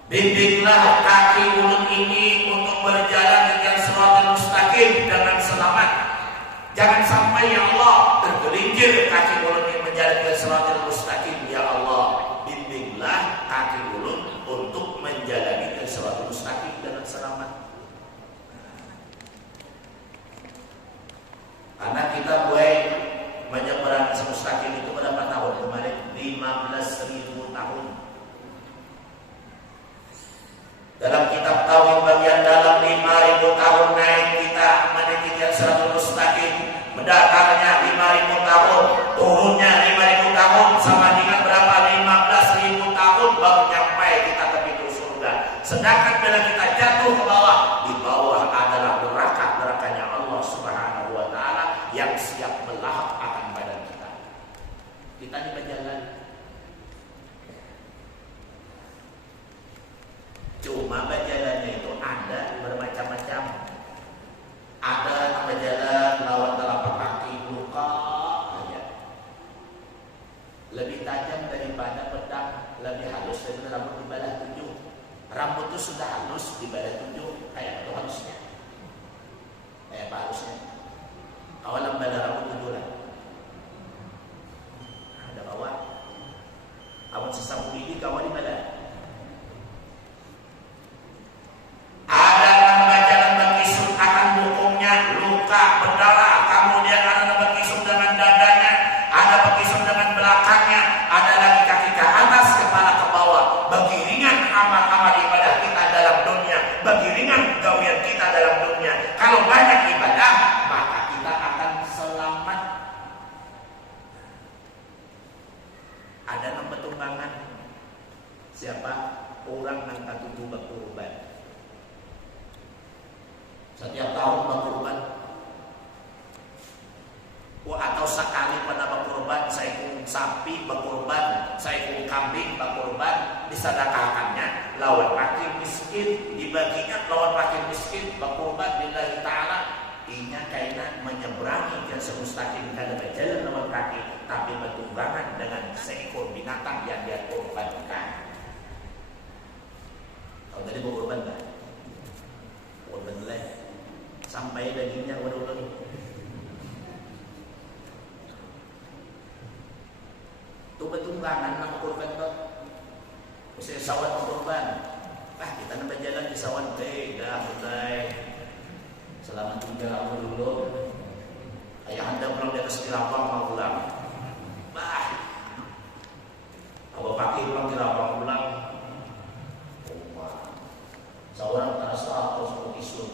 bimbinglah kaki ulun ini untuk berjalan dengan siratal mustaqim dengan selamat. Jangan sampai ya Allah tergelincir kaki ulun ini menjalan dengan siratal mustaqim. Ya Allah, bimbinglah kaki ulun untuk menjalani dengan siratal mustaqim dengan selamat. Karena kita buat menyeberang mustaqim itu berapa tahun kemarin? 15.000 tahun. Dalam kitab Tauhid bagian dalam 5.000 tahun naik kita meniti siratal mustaqim. Mendatarnya 5.000 tahun, turunnya 5.000 tahun, sama dengan berapa? 15.000 tahun baru nyampai kita ke pintu surga. Sedangkan bila kita jatuh ke bawah, di bawah adalah neraka-nerakanya Allah Subhanahu wa Ta'ala yang siap melahap akan badan kita. Kita di berjalan. Cuma berjalannya itu ada bermacam-macam. Ada berjalan lawan telapak kaki luka aja. Lebih tajam daripada pedang, lebih halus daripada rambut di balah tunjuk. Rambut itu sudah halus di balah tunjuk, kayak itu halusnya. Kayak apa halusnya? Awalan pada rambut tujuan. Ada bawah. Awal sesambung gigi kawal di badan. Ada nambah jalan berkisut akan bokongnya luka berdarah. Kemudian ada berkisut dengan dadanya. Ada berkisut dengan belakangnya. Ada lagi kaki ke atas, kepala ke bawah. Begiringan amal-amal ibadah kita dalam dunia. Begiringan gawian kita dalam dunia. Kalau banyak ibadah, maka kita akan selamat. Ada nomor tumbangan. Siapa? Orang yang katuju berkurban. Setiap tahun berkurban. Atau sekali pada berkurban, seekor sapi berkurban, seekor kambing berkurban, disedekahkannya lawan fakir miskin, dibagikan lawan fakir miskin berkurban lillahi ta'ala. Inya kainan menyeberangi dan semustaqim kada berjalan lawan kaki, tapi bertumbangan dengan seekor binatang yang dia korbankan. Kalau tadi berkorban tak? Korban lah. Sampai dagingnya waduh. Itu bertumbangan nama korban tak? Usia sawan korban. Kita nak berjalan di sawan dah mulai. Selamat tinggal aku dulu. Ayah anda pulang di atas tirapang mau pulang. Abah pakai pulang tirapang pulang. Seorang terasa apa seperti itu.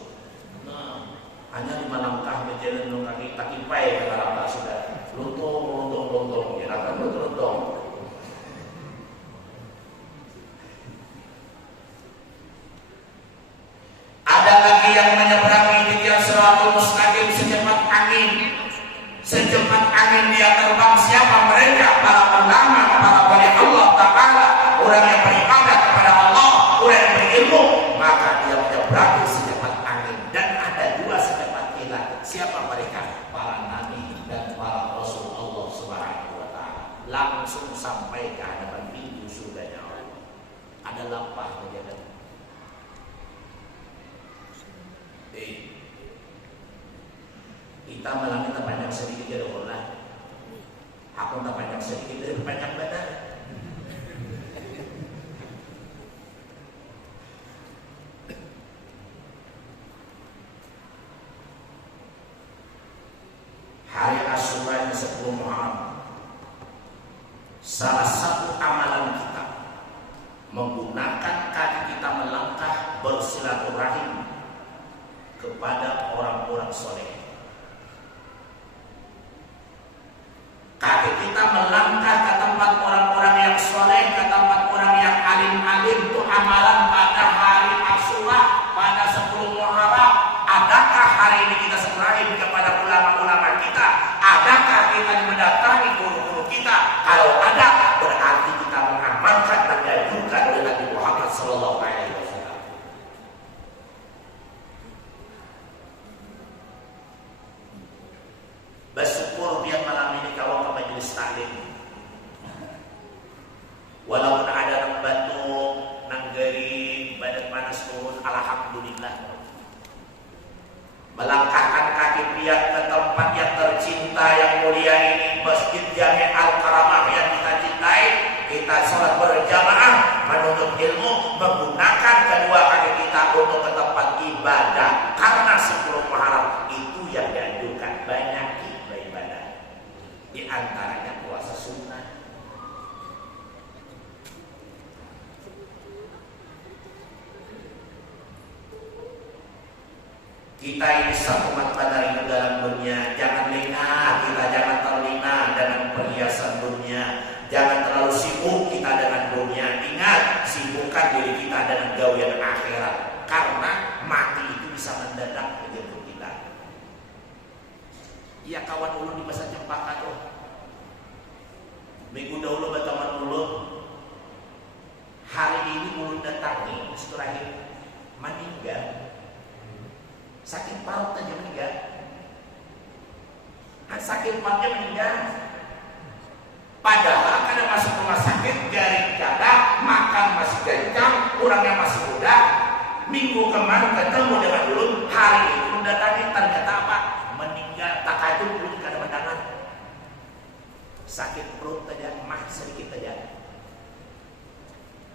Nah, hanya 5 langkah berjalan dengan kaki tak kipai ke langkah sudah. Lontong. Ya akan lontong. Ada lagi yang menyeberangi di tiang siratal mustaqim secepat angin. Secepat angin dia terbang. Siapa mereka? Para ulama, para wali Allah Ta'ala, orang yang beribadah kepada Allah, orang yang berilmu, maka dia menyeberangi secepat angin. Dan ada 2 secepat kilat. Siapa mereka? Para nabi dan para rasul Allah Subhanahu wa Ta'ala. Langsung sampai ke hadapan pintu surganya Allah. Ada lampah berjalan. Kita malam kita panjang sedikit ya Allah. Aku tak panjang sedikit dari panjang badan. Hari Asyura 10 Muharram. Salah satu amalan kita menggunakan kaki kita melangkah bersilaturahim kepada orang-orang soleh. Walaupun ada nang batuk, nang gering, badan panas turun, alhamdulillah. Melangkahkan kaki piat ke tempat yang tercinta yang mulia ini, Masjid Jami' Al-Karamah yang kita cintai. Kita sholat berjamaah, menuntut ilmu, menggunakan kedua kaki kita untuk ke tempat ibadah. Karena 10 Muharram itu yang dianjurkan banyak ibadah. Di antaranya puasa sunnah. Kita ini satu umat badari dalam dunia. Jangan lengah, kita jangan terlena dengan perhiasan dunia. Jangan terlalu sibuk kita dengan dunia. Ingat, sibukkan diri kita dengan gawian akhirat. Karena mati itu bisa mendadak menjemput kita. Iya kawan ulun di masa cempaka tuh. Minggu dahulu berteman ulun. Hari ini ulun datangi terakhir meninggal. Sakit parut aja meninggal. Sakit parutnya meninggal. Padahal kada masuk rumah sakit, garing kada, makan masih kencang, orangnya masih muda. Minggu kemarin ketemu dengan ulun, hari ini datangi ternyata apa? Meninggal. Tak kaju ulun kada mendangan. Sakit perut aja, mah sedikit aja.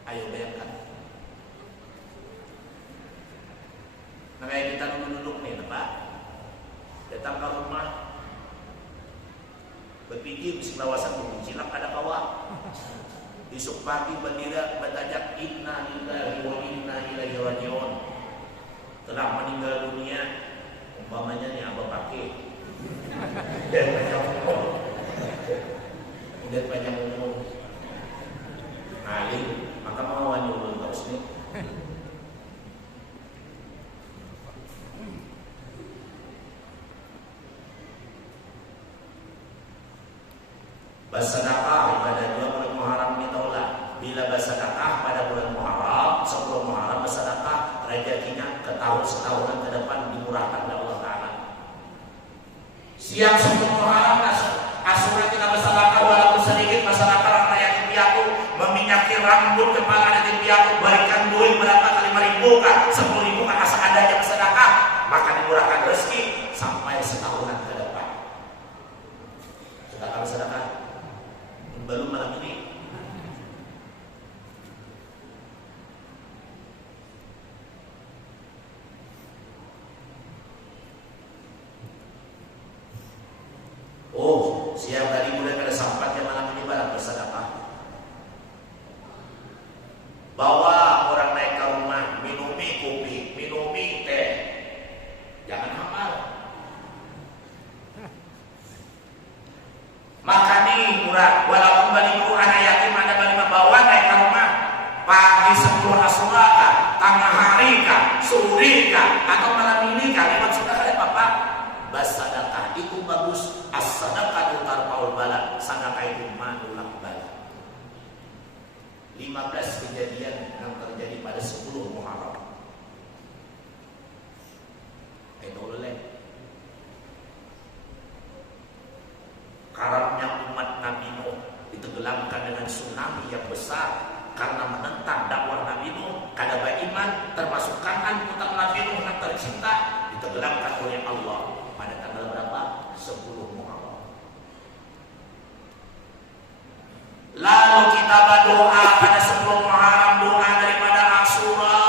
Ayo bayangkan. Nah kayak kita duduk nih, Pak, datang ke rumah, berpikir mesti lawasan cilak ada kawa. Besok pagi bendera bertajak inna lillahi wa inna ilaihi rajiun. Telah meninggal dunia, umpamanya nih abah pakai dan panjang umur, dan panjang umur, alim, maka mau nyuruh terus nih. Bersedekah pada 2 bulan Muharram ini taulah. Bila bersedekah pada bulan Muharram, 10 Muharram bersedekah, rezekinya ke tahun setahunan ke depan dimurahkan oleh Allah Ta'ala. Siang 10 Muharram asura kita bersedekah walaupun sedikit, masyarakat rakyat piatu meminyaki rambut kepala dan piatu, berikan duit berapa kali 5.000 kan, 10.000 kan asal adanya bersedekah, maka dimurahkan rezeki sampai setahunan ke depan. Sedekah belum malam ini. Oh, siang tadi mulai pada sampatnya malam ini barang bersedekah. Bawa orang naik ke rumah, minumi kopi, minumi teh. Jangan hamal. Makani murah, walaupun balik anak yatim ada balik bawa naik ke rumah. Pagi 10 Asyura kah, tengah hari kah, sore kah, atau malam ini kah, lewat sedekah ya Bapak. Bersedekah itu bagus. As-sadaqatu tarfa'ul bala, sedekah itu menolak bala. 15 kejadian yang terjadi pada 10 Muharram. Itu oleh karamnya umat Nabi Nuh ditenggelamkan dengan tsunami yang besar karena menentang dakwah Nabi Nuh. Kada beriman, termasuk kanan putra Nabi Nuh yang tercinta, ditenggelamkan oleh Allah pada tanggal berapa? 10 Muharram. Lalu kita berdoa pada 10 Muharram, doa daripada Asyura.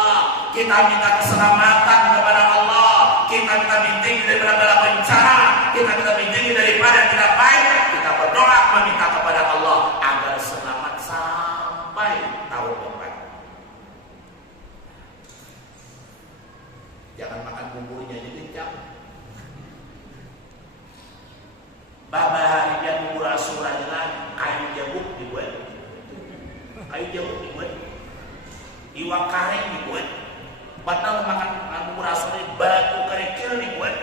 Kita minta keselamatan kepada Allah, kita minta bimbing daripada bala bencana, kita minta bimbing daripada tidak baik. Kita berdoa meminta kepada Allah agar selamat sampai tahun depan. Jangan makan bumbunya jadi jam. Baba hari dia bumbu Asyura jalan kayu jabuk dibuat, kayu jabuk dibuat, iwak karing dibuat. Batal makan bumbu Asyura batu kerikil dibuat.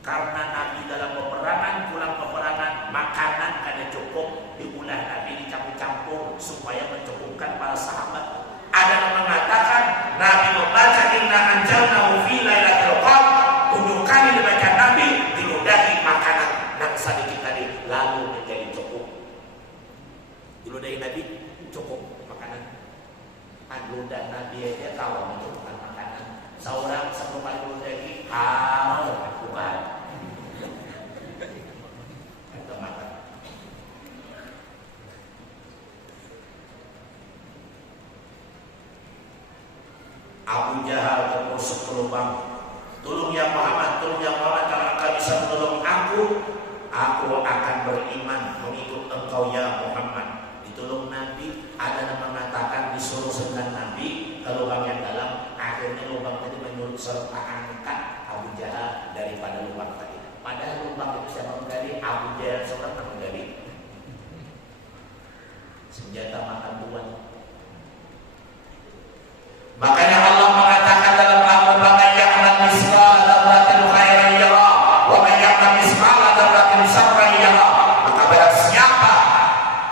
Karena Nabi dalam peperangan, pulang peperangan, makanan kada cukup, diulah Nabi dicampur-campur supaya mencukupkan para sahabat. Ada yang mengatakan Nabi membaca inna anjalnahu fi lailatul qadr, tunjukkan dibaca Nabi diludahi makanan nang Abu Jahal tertusuk ke lubang. Tolong ya Muhammad, tolong ya Muhammad, kalau engkau bisa menolong aku akan beriman mengikut engkau ya Muhammad. Ditolong Nabi, ada yang mengatakan disuruh dengan Nabi ke lubang yang dalam. Akhirnya lubang tadi menurut serta angkat Abu Jahal daripada lubang tadi. Padahal lubang itu siapa menggali? Abu Jahal seorang yang menggali. Senjata makan tuan. Makanya Allah mengatakan dalam Al-Quran, "Ya'mal misqala dzarratin khairan yara, wa man ya'mal misqala dzarratin syarran yara." Maka barang siapa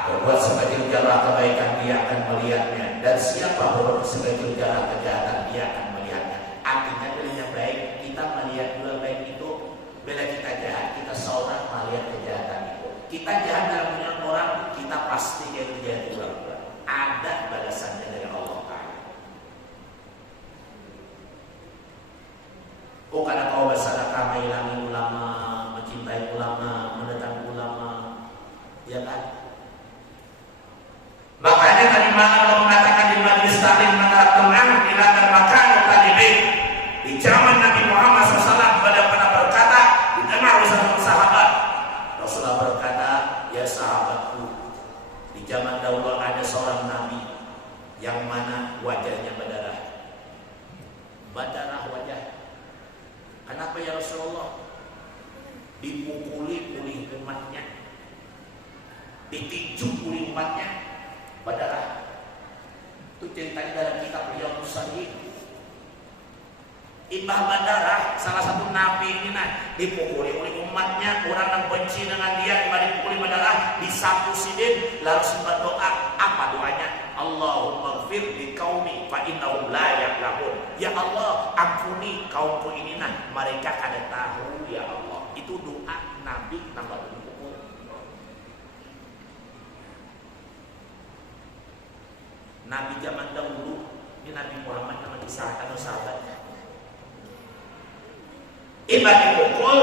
berbuat sebegil zarah kebaikan, dia akan melihatnya, dan siapa berbuat sebegil zarah kejahatan, dia akan melihatnya. Artinya bila yang baik kita melihat dua baik itu, bila kita jahat kita seorang melihat kejahatan itu. Kita jahat dalam melihat orang, kita pasti dia kejahatan orang. Ada balasannya dari Allah. Oh, karena kau bersedekah menghilangi ulama, mencintai ulama, mendatangi ulama, ya kan? Makanya tadi malam Allah mengatakan di majelis taklim antara teman ilakan makan talibin. Di zaman Nabi Muhammad SAW pernah berkata, didengar oleh satu sahabat. Rasulullah berkata, ya sahabatku, di zaman dahulu ada seorang nabi yang mana wajahnya berdarah. Berdarah wajah. Kenapa ya Rasulullah? Dipukuli oleh umatnya, ditinju oleh umatnya, berdarah. Itu ceritanya dalam kitab Riyadhus Shalihin. Imbah berdarah, salah satu nabi ini dipukuli oleh umatnya, orang yang benci dengan dia, dipukuli berdarah, disapu sidin, lalu berdoa. Apa doanya? Allahumma ighfir li qaumi fa innahum la ya'lamun. Ya Allah, ampuni kaumku ini mereka kada tahu ya Allah. Itu doa Nabi nambah dipukul. Nabi zaman dahulu, ini Nabi Muhammad nama disahkan sahabat. Iba dipukul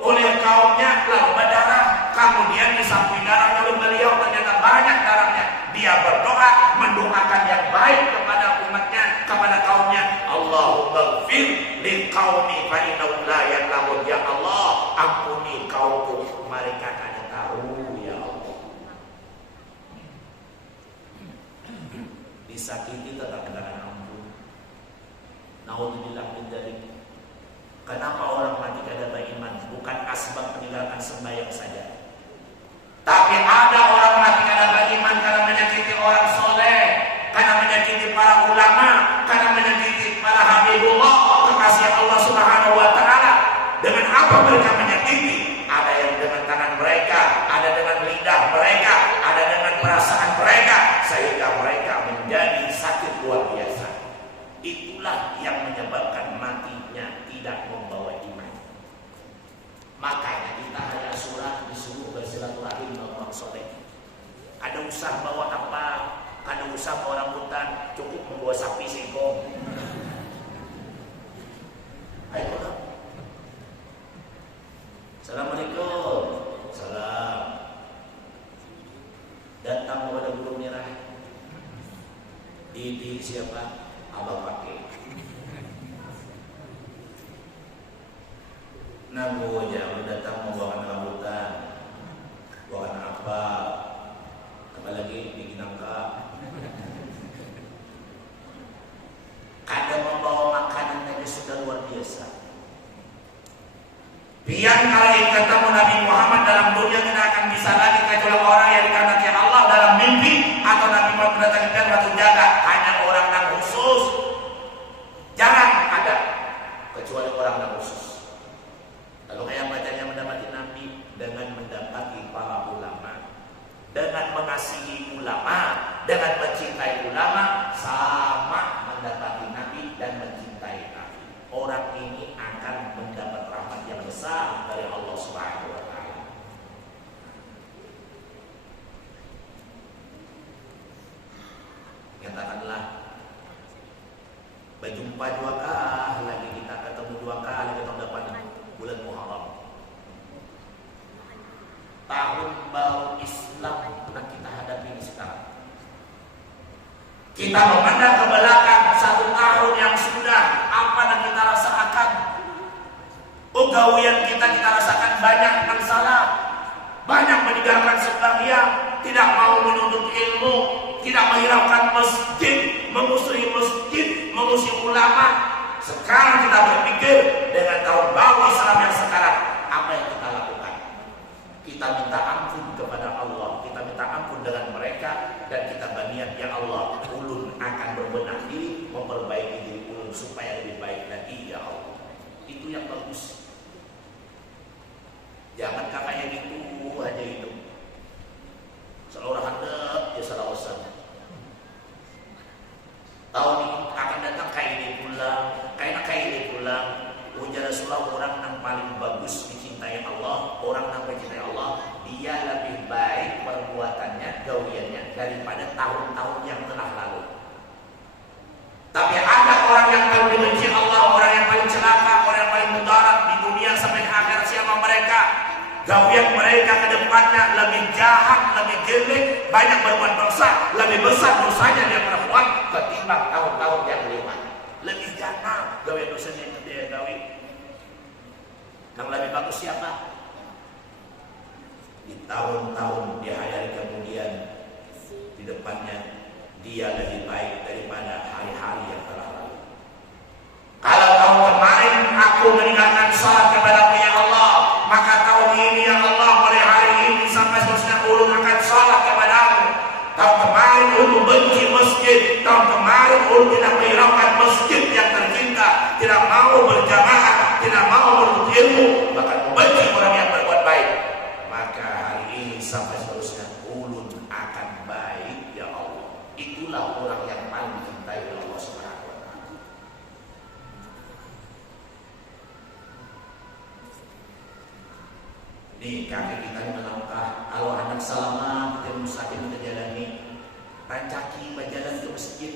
oleh kaumnya lalu berdarah, kemudian disapu darah oleh beliau, ternyata banyak darahnya. Dia berdoa, mendoakan yang baik kepada umatnya, kepada kaumnya. Allahumma ighfir li qaumi fa innahum la ya'lamun. Ya Allah, ampuni kaumku, mereka kada tahu ya Allah. Disakiti tetap dengan ampun. Naudzubillah min dzalik. Kenapa orang mati kada beriman? Bukan asbab meninggalkan sembahyang saja. Tapi ada orang mati kada beriman karena menyakiti orang soleh, karena menyakiti para ulama, karena menyakiti para habibullah, kekasih Allah Subhanahu wa taala. Dengan apa mereka menyakiti? Ada yang dengan tangan mereka, ada dengan lidah mereka, ada dengan perasaan mereka, sehingga mereka menjadi sakit luar biasa. Itulah yang menyebabkan matinya tidak membawa iman. Makanya kita hanya surah disuruh bersilaturahim dengan orang soleh. Ada usah bawa apa, ada usah bawa rambutan, cukup membawa sapi singkong. Ayo dong. Assalamualaikum. Salam. Datang kepada guru merah. Ini siapa? Abang pakai. Namu aja datang membawa rambutan, bawa apa? Apalagi bikin angka. Kadang membawa makanan yang sudah luar biasa. Biar kali ketemu Nabi Muhammad dalam dunia tidak akan bisa lagi kecuali orang yang dikehendaki Allah dalam mimpi atau Nabi Muhammad mendatangkan batu jaga. Hanya orang yang khusus. Jarang ada kecuali orang yang khusus. Kalau kayak bacanya mendapati Nabi dengan mendapati para ulama, dengan mengasihi ulama, dengan mencintai ulama, sama mendapati Nabi dan mencintai Nabi. Orang ini akan mendapat rahmat yang besar dari Allah Subhanahu wa taala. Katakanlah berjumpa dua kali lagi, kita ketemu dua kali tahun depan bulan Muharram. Tahun baru Islam yang kita hadapi ini sekarang. Kita memandang ke belakang 1 tahun yang gawian kita rasakan banyak yang salah, banyak meninggalkan sembahyang, tidak mau menuntut ilmu, tidak menghiraukan masjid, memusuhi masjid, memusuhi ulama. Sekarang kita berpikir dengan tahun baru Islam yang sekarang, apa yang kita lakukan? Kita minta ampun kepada Allah, kita minta ampun dengan mereka, dan kita berniat, ya Allah, ulun akan berbenah diri, memperbaiki diri ulun supaya lebih baik lagi, ya Allah. Itu yang bagus. Jangan kakaknya gitu aja hidup. Seluruh handap ya salah usaha. Tahun ini akan datang kayak ini pulang. Ujar Rasulullah, orang yang paling bagus dicintai Allah, orang yang mencintai Allah, dia lebih baik perbuatannya, gawiannya daripada tahun-tahun yang telah lalu. Tapi ada orang yang paling dibenci Allah, orang yang paling celaka, orang yang paling mudarat di dunia sampai akhir. Siapa mereka? Gawian mereka ke depannya lebih jahat, lebih jelek, banyak berbuat dosa, lebih besar dosanya dia perempuan ketimbang tahun-tahun yang lewat. Lebih jahat gawian dosanya yang dia gawi. Yang lebih bagus siapa? Di tahun-tahun di hari kemudian di depannya dia lebih baik daripada hari-hari yang telah lalu. Kalau tahun kemarin aku meninggalkan salat kepada ya Allah, maka tahun ini ya Allah, mulai hari ini sampai seterusnya ulun akan salat kepadamu. Tahun kemarin ulun benci masjid, tahun kemarin ulun tidak menghiraukan masjid yang tercinta, tidak mau berjamaah, tidak mau menuntut ilmu, bahkan membenci orang yang berbuat baik. Maka hari ini sampai seterusnya ulun akan baik ya Allah. Itulah orang yang paling dicintai oleh Allah Subhanahu wa taala. Nih kakek kita yang melangkah, kalau anak salaman kita musafir kita jalani, rancaki berjalan ke masjid.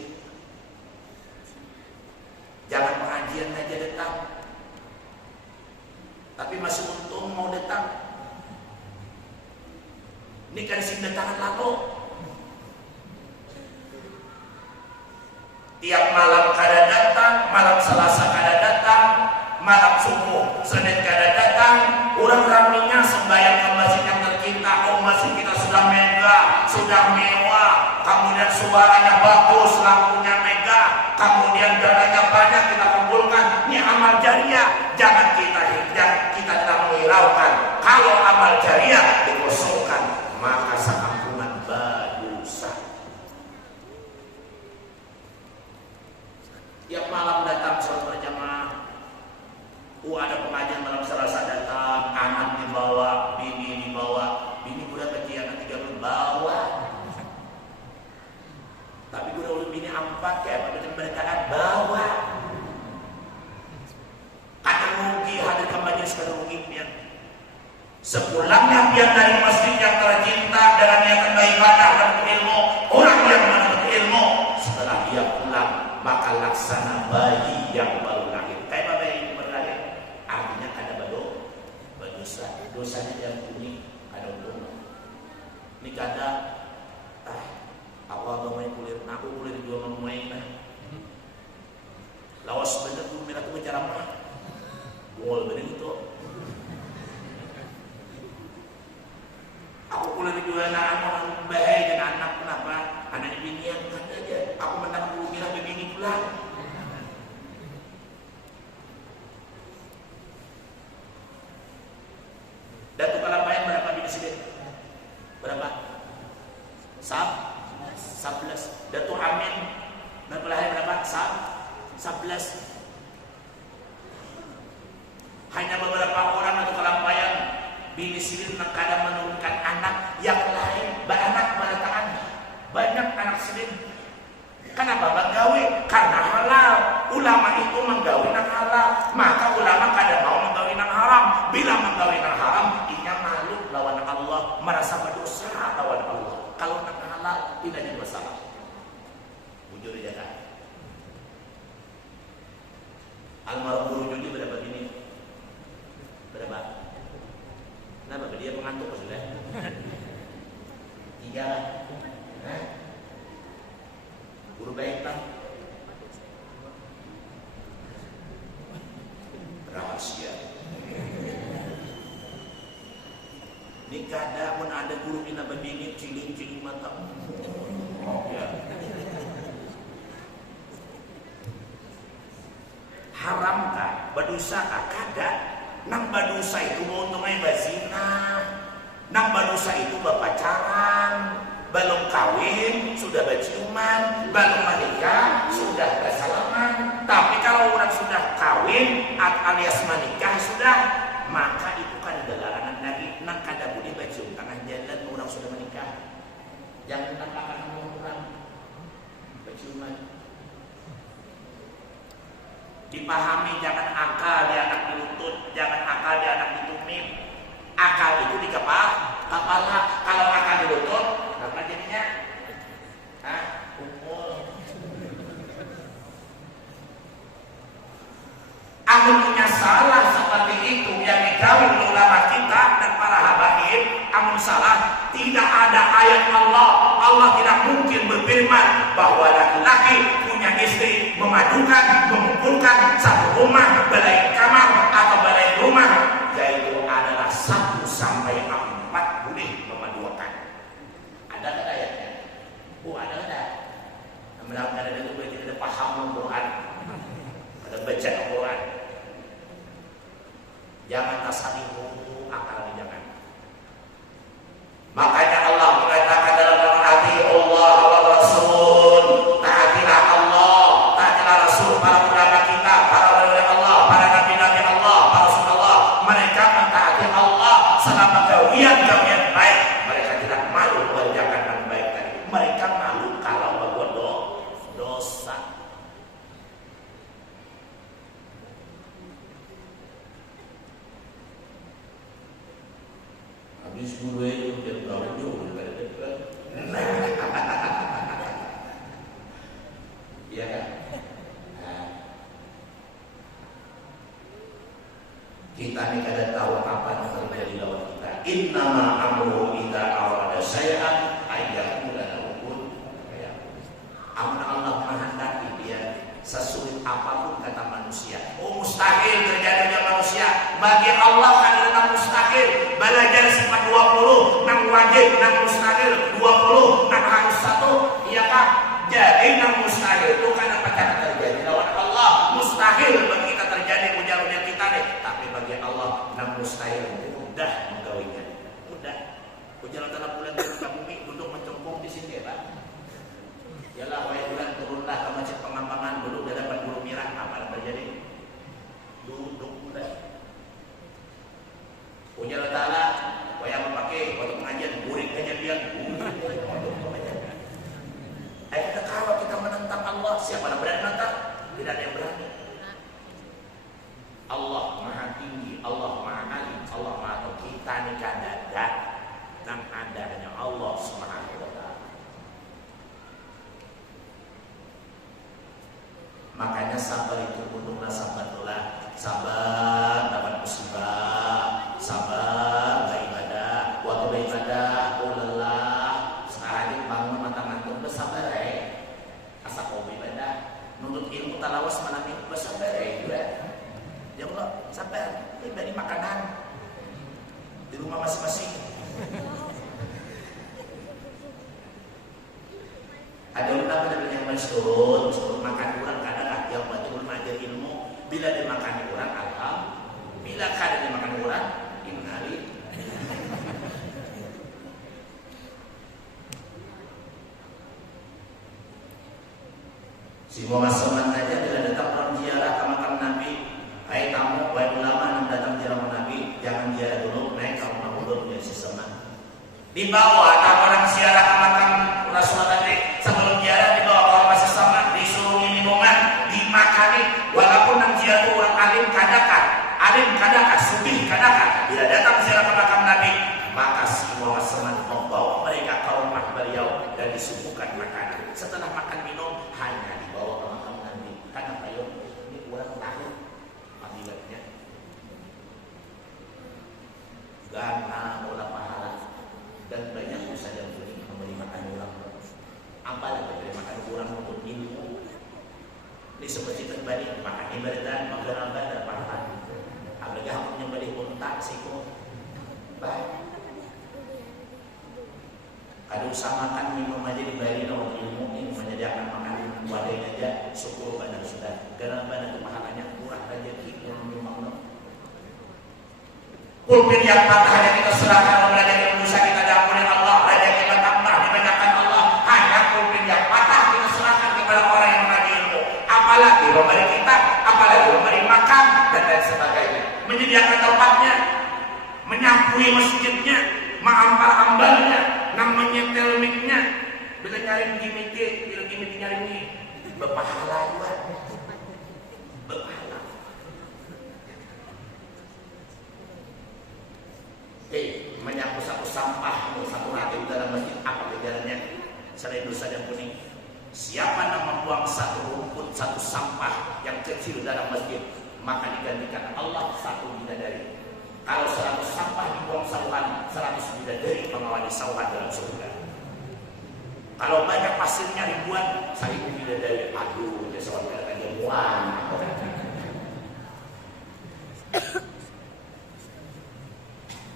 Jangan pengajian aja datang, tapi masih untung mau datang. Ini kan sing datangan lalu. Tiap malam kada datang, malam Selasa kada datang, malam subuh Senin kada datang. Orang raminya sembahyang ke masjid yang tercinta. Oh, masjid kita sudah megah, sudah mewah, kemudian suaranya bagus, lampunya megah, kemudian dananya banyak kita kumpulkan. Ini amal jariah. Jangan kita tidak menghiraukan. Kalau amal jariah dikosongkan, maka seampunan berdosa. Tiap malam datang sholat berjamaah. Ada pengajian malam Selasa datang, anak dibawa, bini dibawa. Bini udah kecil, anak 3 bawa. Tapi udah bini 4 kayak macam mereka bawa. Ada rugi hadir ke majelis, kada rugi pian. Sepulangnya pian dari masjid yang tercinta dengan niatan beribadah dan ilmu, orang yang menuntut ilmu, setelah dia pulang maka laksana bayi yang baru lahir. Kayak bayi yang baru lahir, artinya ada berdosa. Dosanya yang kuning ada untung. Ini kata, aku abang main kulit, aku kulit juga mau main. Lawas bener tuh, minat tuh bicara mah, gol bener itu. Aku kulit juga anak bahaya dengan anak, kenapa? Anaknya binian kan aja. Aku menang dulu kira bini pulang. Datuk Kalampayan berapa bini sini? Berapa? 11. Datuk Amin berapa lahir berapa? 11. Hanya beberapa orang Datuk Kalampayan bini silin kadang menurunkan anak yang lain, beranak berataan. Banyak anak silin. Kenapa menggawi? Karena halal. Ulama itu menggawi nang halal, maka ulama kadang mau menggawi nang haram. Bila menggawi nang haram, ia malu lawan Allah, merasa berdosa lawan Allah. Kalau nang halal tidak ada masalah. Bujur ya kan? Almarhum guru Juni berapa gini? Berapa? Kenapa dia mengantuk sudah? 3. Guru baik bang. Rahasia. Ini kada pun ada guru kita berbingit ciling mata. Oh ya. Haramkah, badusakah? Kada. Nang badusa itu mau untungnya bazina. Nang badusa itu berpacaran. Belum kawin sudah berciuman, belum menikah sudah bersalaman. Tapi kalau orang sudah kawin alias menikah sudah, maka itu kan ada larangan Nabi. Nang kada boleh bercium tangan jalan orang sudah menikah. Jangan tampakan orang berciuman. Dipahami, jangan akal di anak di lutut, jangan akal di anak di tumit. Akal itu di kepala. Kalau akal di lutut, apa jadinya? Kumpul. Amunnya salah seperti itu yang dikawin ulama kita dan para habaib, amun salah, tidak ada ayat Allah. Allah tidak mungkin berfirman bahwa laki-laki punya istri memadukan, mengumpulkan satu rumah, balai kamar atau balai rumah, yaitu adalah 1 sampai 4 boleh memadukan. Ada tak ayatnya? Ada tak? Mudah-mudahan ada itu berarti ada paham Al-Quran, ada baca Al-Quran. Jangan tasadihu akal, jangan. Makanya Allah mengatakan dalam hati Allah wa Rasul, taatilah Allah, taatilah Rasul, para ulama kita, para wali Allah, para nabi-nabi Allah, para Rasulullah. Mereka mentaati Allah selama gawian baik. Mereka tidak malu mengerjakan yang baik tadi. Mereka malu kalau berbuat dosa. Habis gue udah tahu juga pada dekat. Iya kan? Kita ini kada tahu kapan terjadi lawan kita. Innama amruhu idza arada syai'an ayyakuna lahu. Amun Allah menghendaki dia sesulit apapun kata manusia. Mustahil terjadinya manusia. Bagi Allah kan adalah mustahil. Belajar sifat 20, nang wajib, nang mustahil 20, nang harus 1. Iya kah? Jadi nang mustahil itu kan apa cara terjadi lawan Allah. Mustahil bagi kita terjadi ujar-ujar kita deh. Tapi bagi Allah nang mustahil mudah menggawinya. Mudah. Ujar dalam bulan di bumi duduk mencongkong di sini ya Pak. Yalah wahai bulan turunlah ke masjid Pengambangan dulu udah dapat bulu mirah. Apa yang terjadi? Duduk udah. Ujar Ta'ala yang pakai waktu pengajian burik kejadian. Kalau kita menentang Allah, siapa yang berani menentang? Tidak ada yang berani. Allah Maha Tinggi, Allah Maha Alim, Allah Maha Tahu. Kita ni kada dan adanya Allah Subhanahu wa Ta'ala. Makanya sabar itu untunglah sabar itulah. Sabar dapat musibah, sabar beribadah. Waktu beribadah, lelah. Sekarang bangun mata ngantuk, bersabar asa kau beribadah. Nuntut ilmu talawas malam itu bersabar ya Allah, sabar. Beri makanan di rumah masing-masing. Ada ulama yang masyhur makan kurang kadang yang betul mengajar ilmu. Bila dimakan kurang alhamdulillah, bila kadang dimakan kurang innali. Si Muhammad SAW aja bila datang orang ziarah ke makam Nabi, hai tamu, wahai ulama yang datang ziarah Nabi, jangan ziarah dulu, naik ke rumah dulu jadi seseman. Dibawa tak orang ziarah ke makam Rasulullah tadi, sebelum ziarah dibawa ke rumah seseman, disuruh minuman, dimakani, walaupun nang ziarah orang alim kadakan, sugih kadakan. Bila datang ziarah ke makam Nabi, maka si Muhammad SAW membawa mereka ke rumah beliau dan disuguhkan makanan. Setelah makan minum hanya dibawa ke makam Nabi. Karena beliau ini orang tahu akibatnya. Karena olah pahala dan banyak usaha yang memberi makan orang. Apalagi memberi makan orang untuk ilmu. Ini seperti pribadi makan ibadah, makan dan pahala. Apalagi aku menyembelih unta siko. Baik. Ada usaha makan minum aja dibayarin orang ilmu ini menyediakan makanan wadahnya aja syukur pada sudah. Karena pada pahalanya kurang rezeki yang memang. Pulpit yang patah hanya kita serahkan kepada yang dosa kita diampuni Allah, rezeki kita tambah dibanyakan Allah. Hanya pulpit yang patah kita serahkan kepada orang yang mengaji ilmu. Apalagi memberi kita, apalagi memberi makan dan lain sebagainya. Menyediakan tempatnya, menyampui masjidnya, mengambar-ambarnya, menyetel mic-nya. Bila nyari gimmick, bila gimmick nyari mic, berpahala juga. Berpahala. Menyapu satu sampah, satu hati dalam masjid, apa kejarannya? Selain dosa dan kuning. Siapa yang membuang satu rumput, satu sampah yang kecil dalam masjid, maka digantikan Allah satu bidadari. Kalau 100 sampah dibuang sauhan, 100 bidadari mengawali sauhan dalam surga. Kalau banyak pasirnya ribuan, 1000 bidadari. Aduh, dia sauhan katakan dia buang.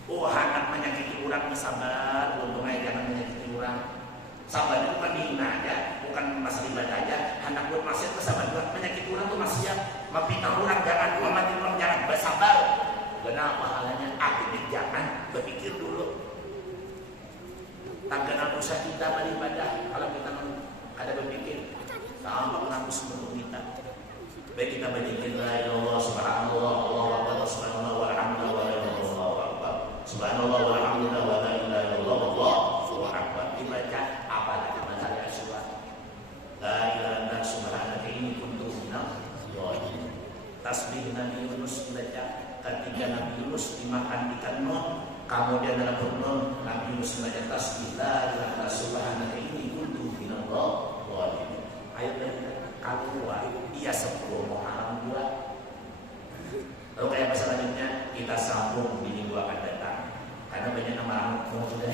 Oh, anak menyakiti orang sabar, untung aja jangan menyakiti orang. Sabar itu bukan dihina aja, bukan masalah ibadah aja. Anak buat maksiat sabar buat menyakiti orang tuh maksiat. Mempitnah orang jangan, memati orang jangan, bersabar. Karena pahalanya akhirnya jangan berpikir dulu. Tak kenal dosa kita beribadah. Kalau kita ada berpikir, sama menghapus untuk kita. Baik kita berpikir la ilaha subhanallah, Allahu akbar, subhanallah walhamdulillah wa la ilaha illallah. Subhanallah walhamdulillah wa la ilaha illallah, Allahu akbar. Dibaca apalagi masalah asyura. La ilaha illallah subhanaka inni kuntu minadh dhalimin. Tasbih Nabi Yunus dibaca ketika Nabi Yunus dimakan ikan non, kemudian dalam perut non Nabi Yunus membaca tasbih la ilaha illallah subhanaka inni kuntu minadh dhalimin. Ayat dari keluar ia 10 Muharram 2. Lalu kayak selanjutnya kita sambung di minggu akan datang karena banyak nama mau sudah.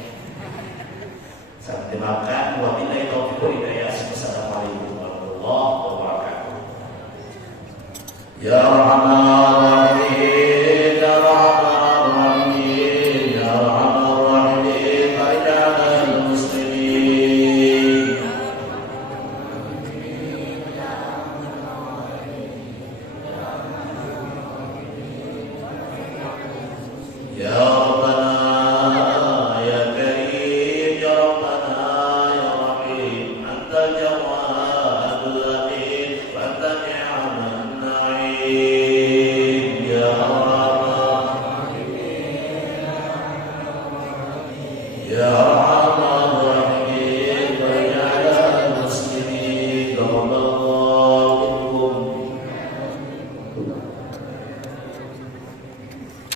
Sampai makan wabillahi taufiq wal hidayah. Assalamualaikum warahmatullahi wabarakatuh. Ya Rahman Rahim, Ya Rahman Rahim, Ya Rahman Rahim, Marijana muslimin. Ya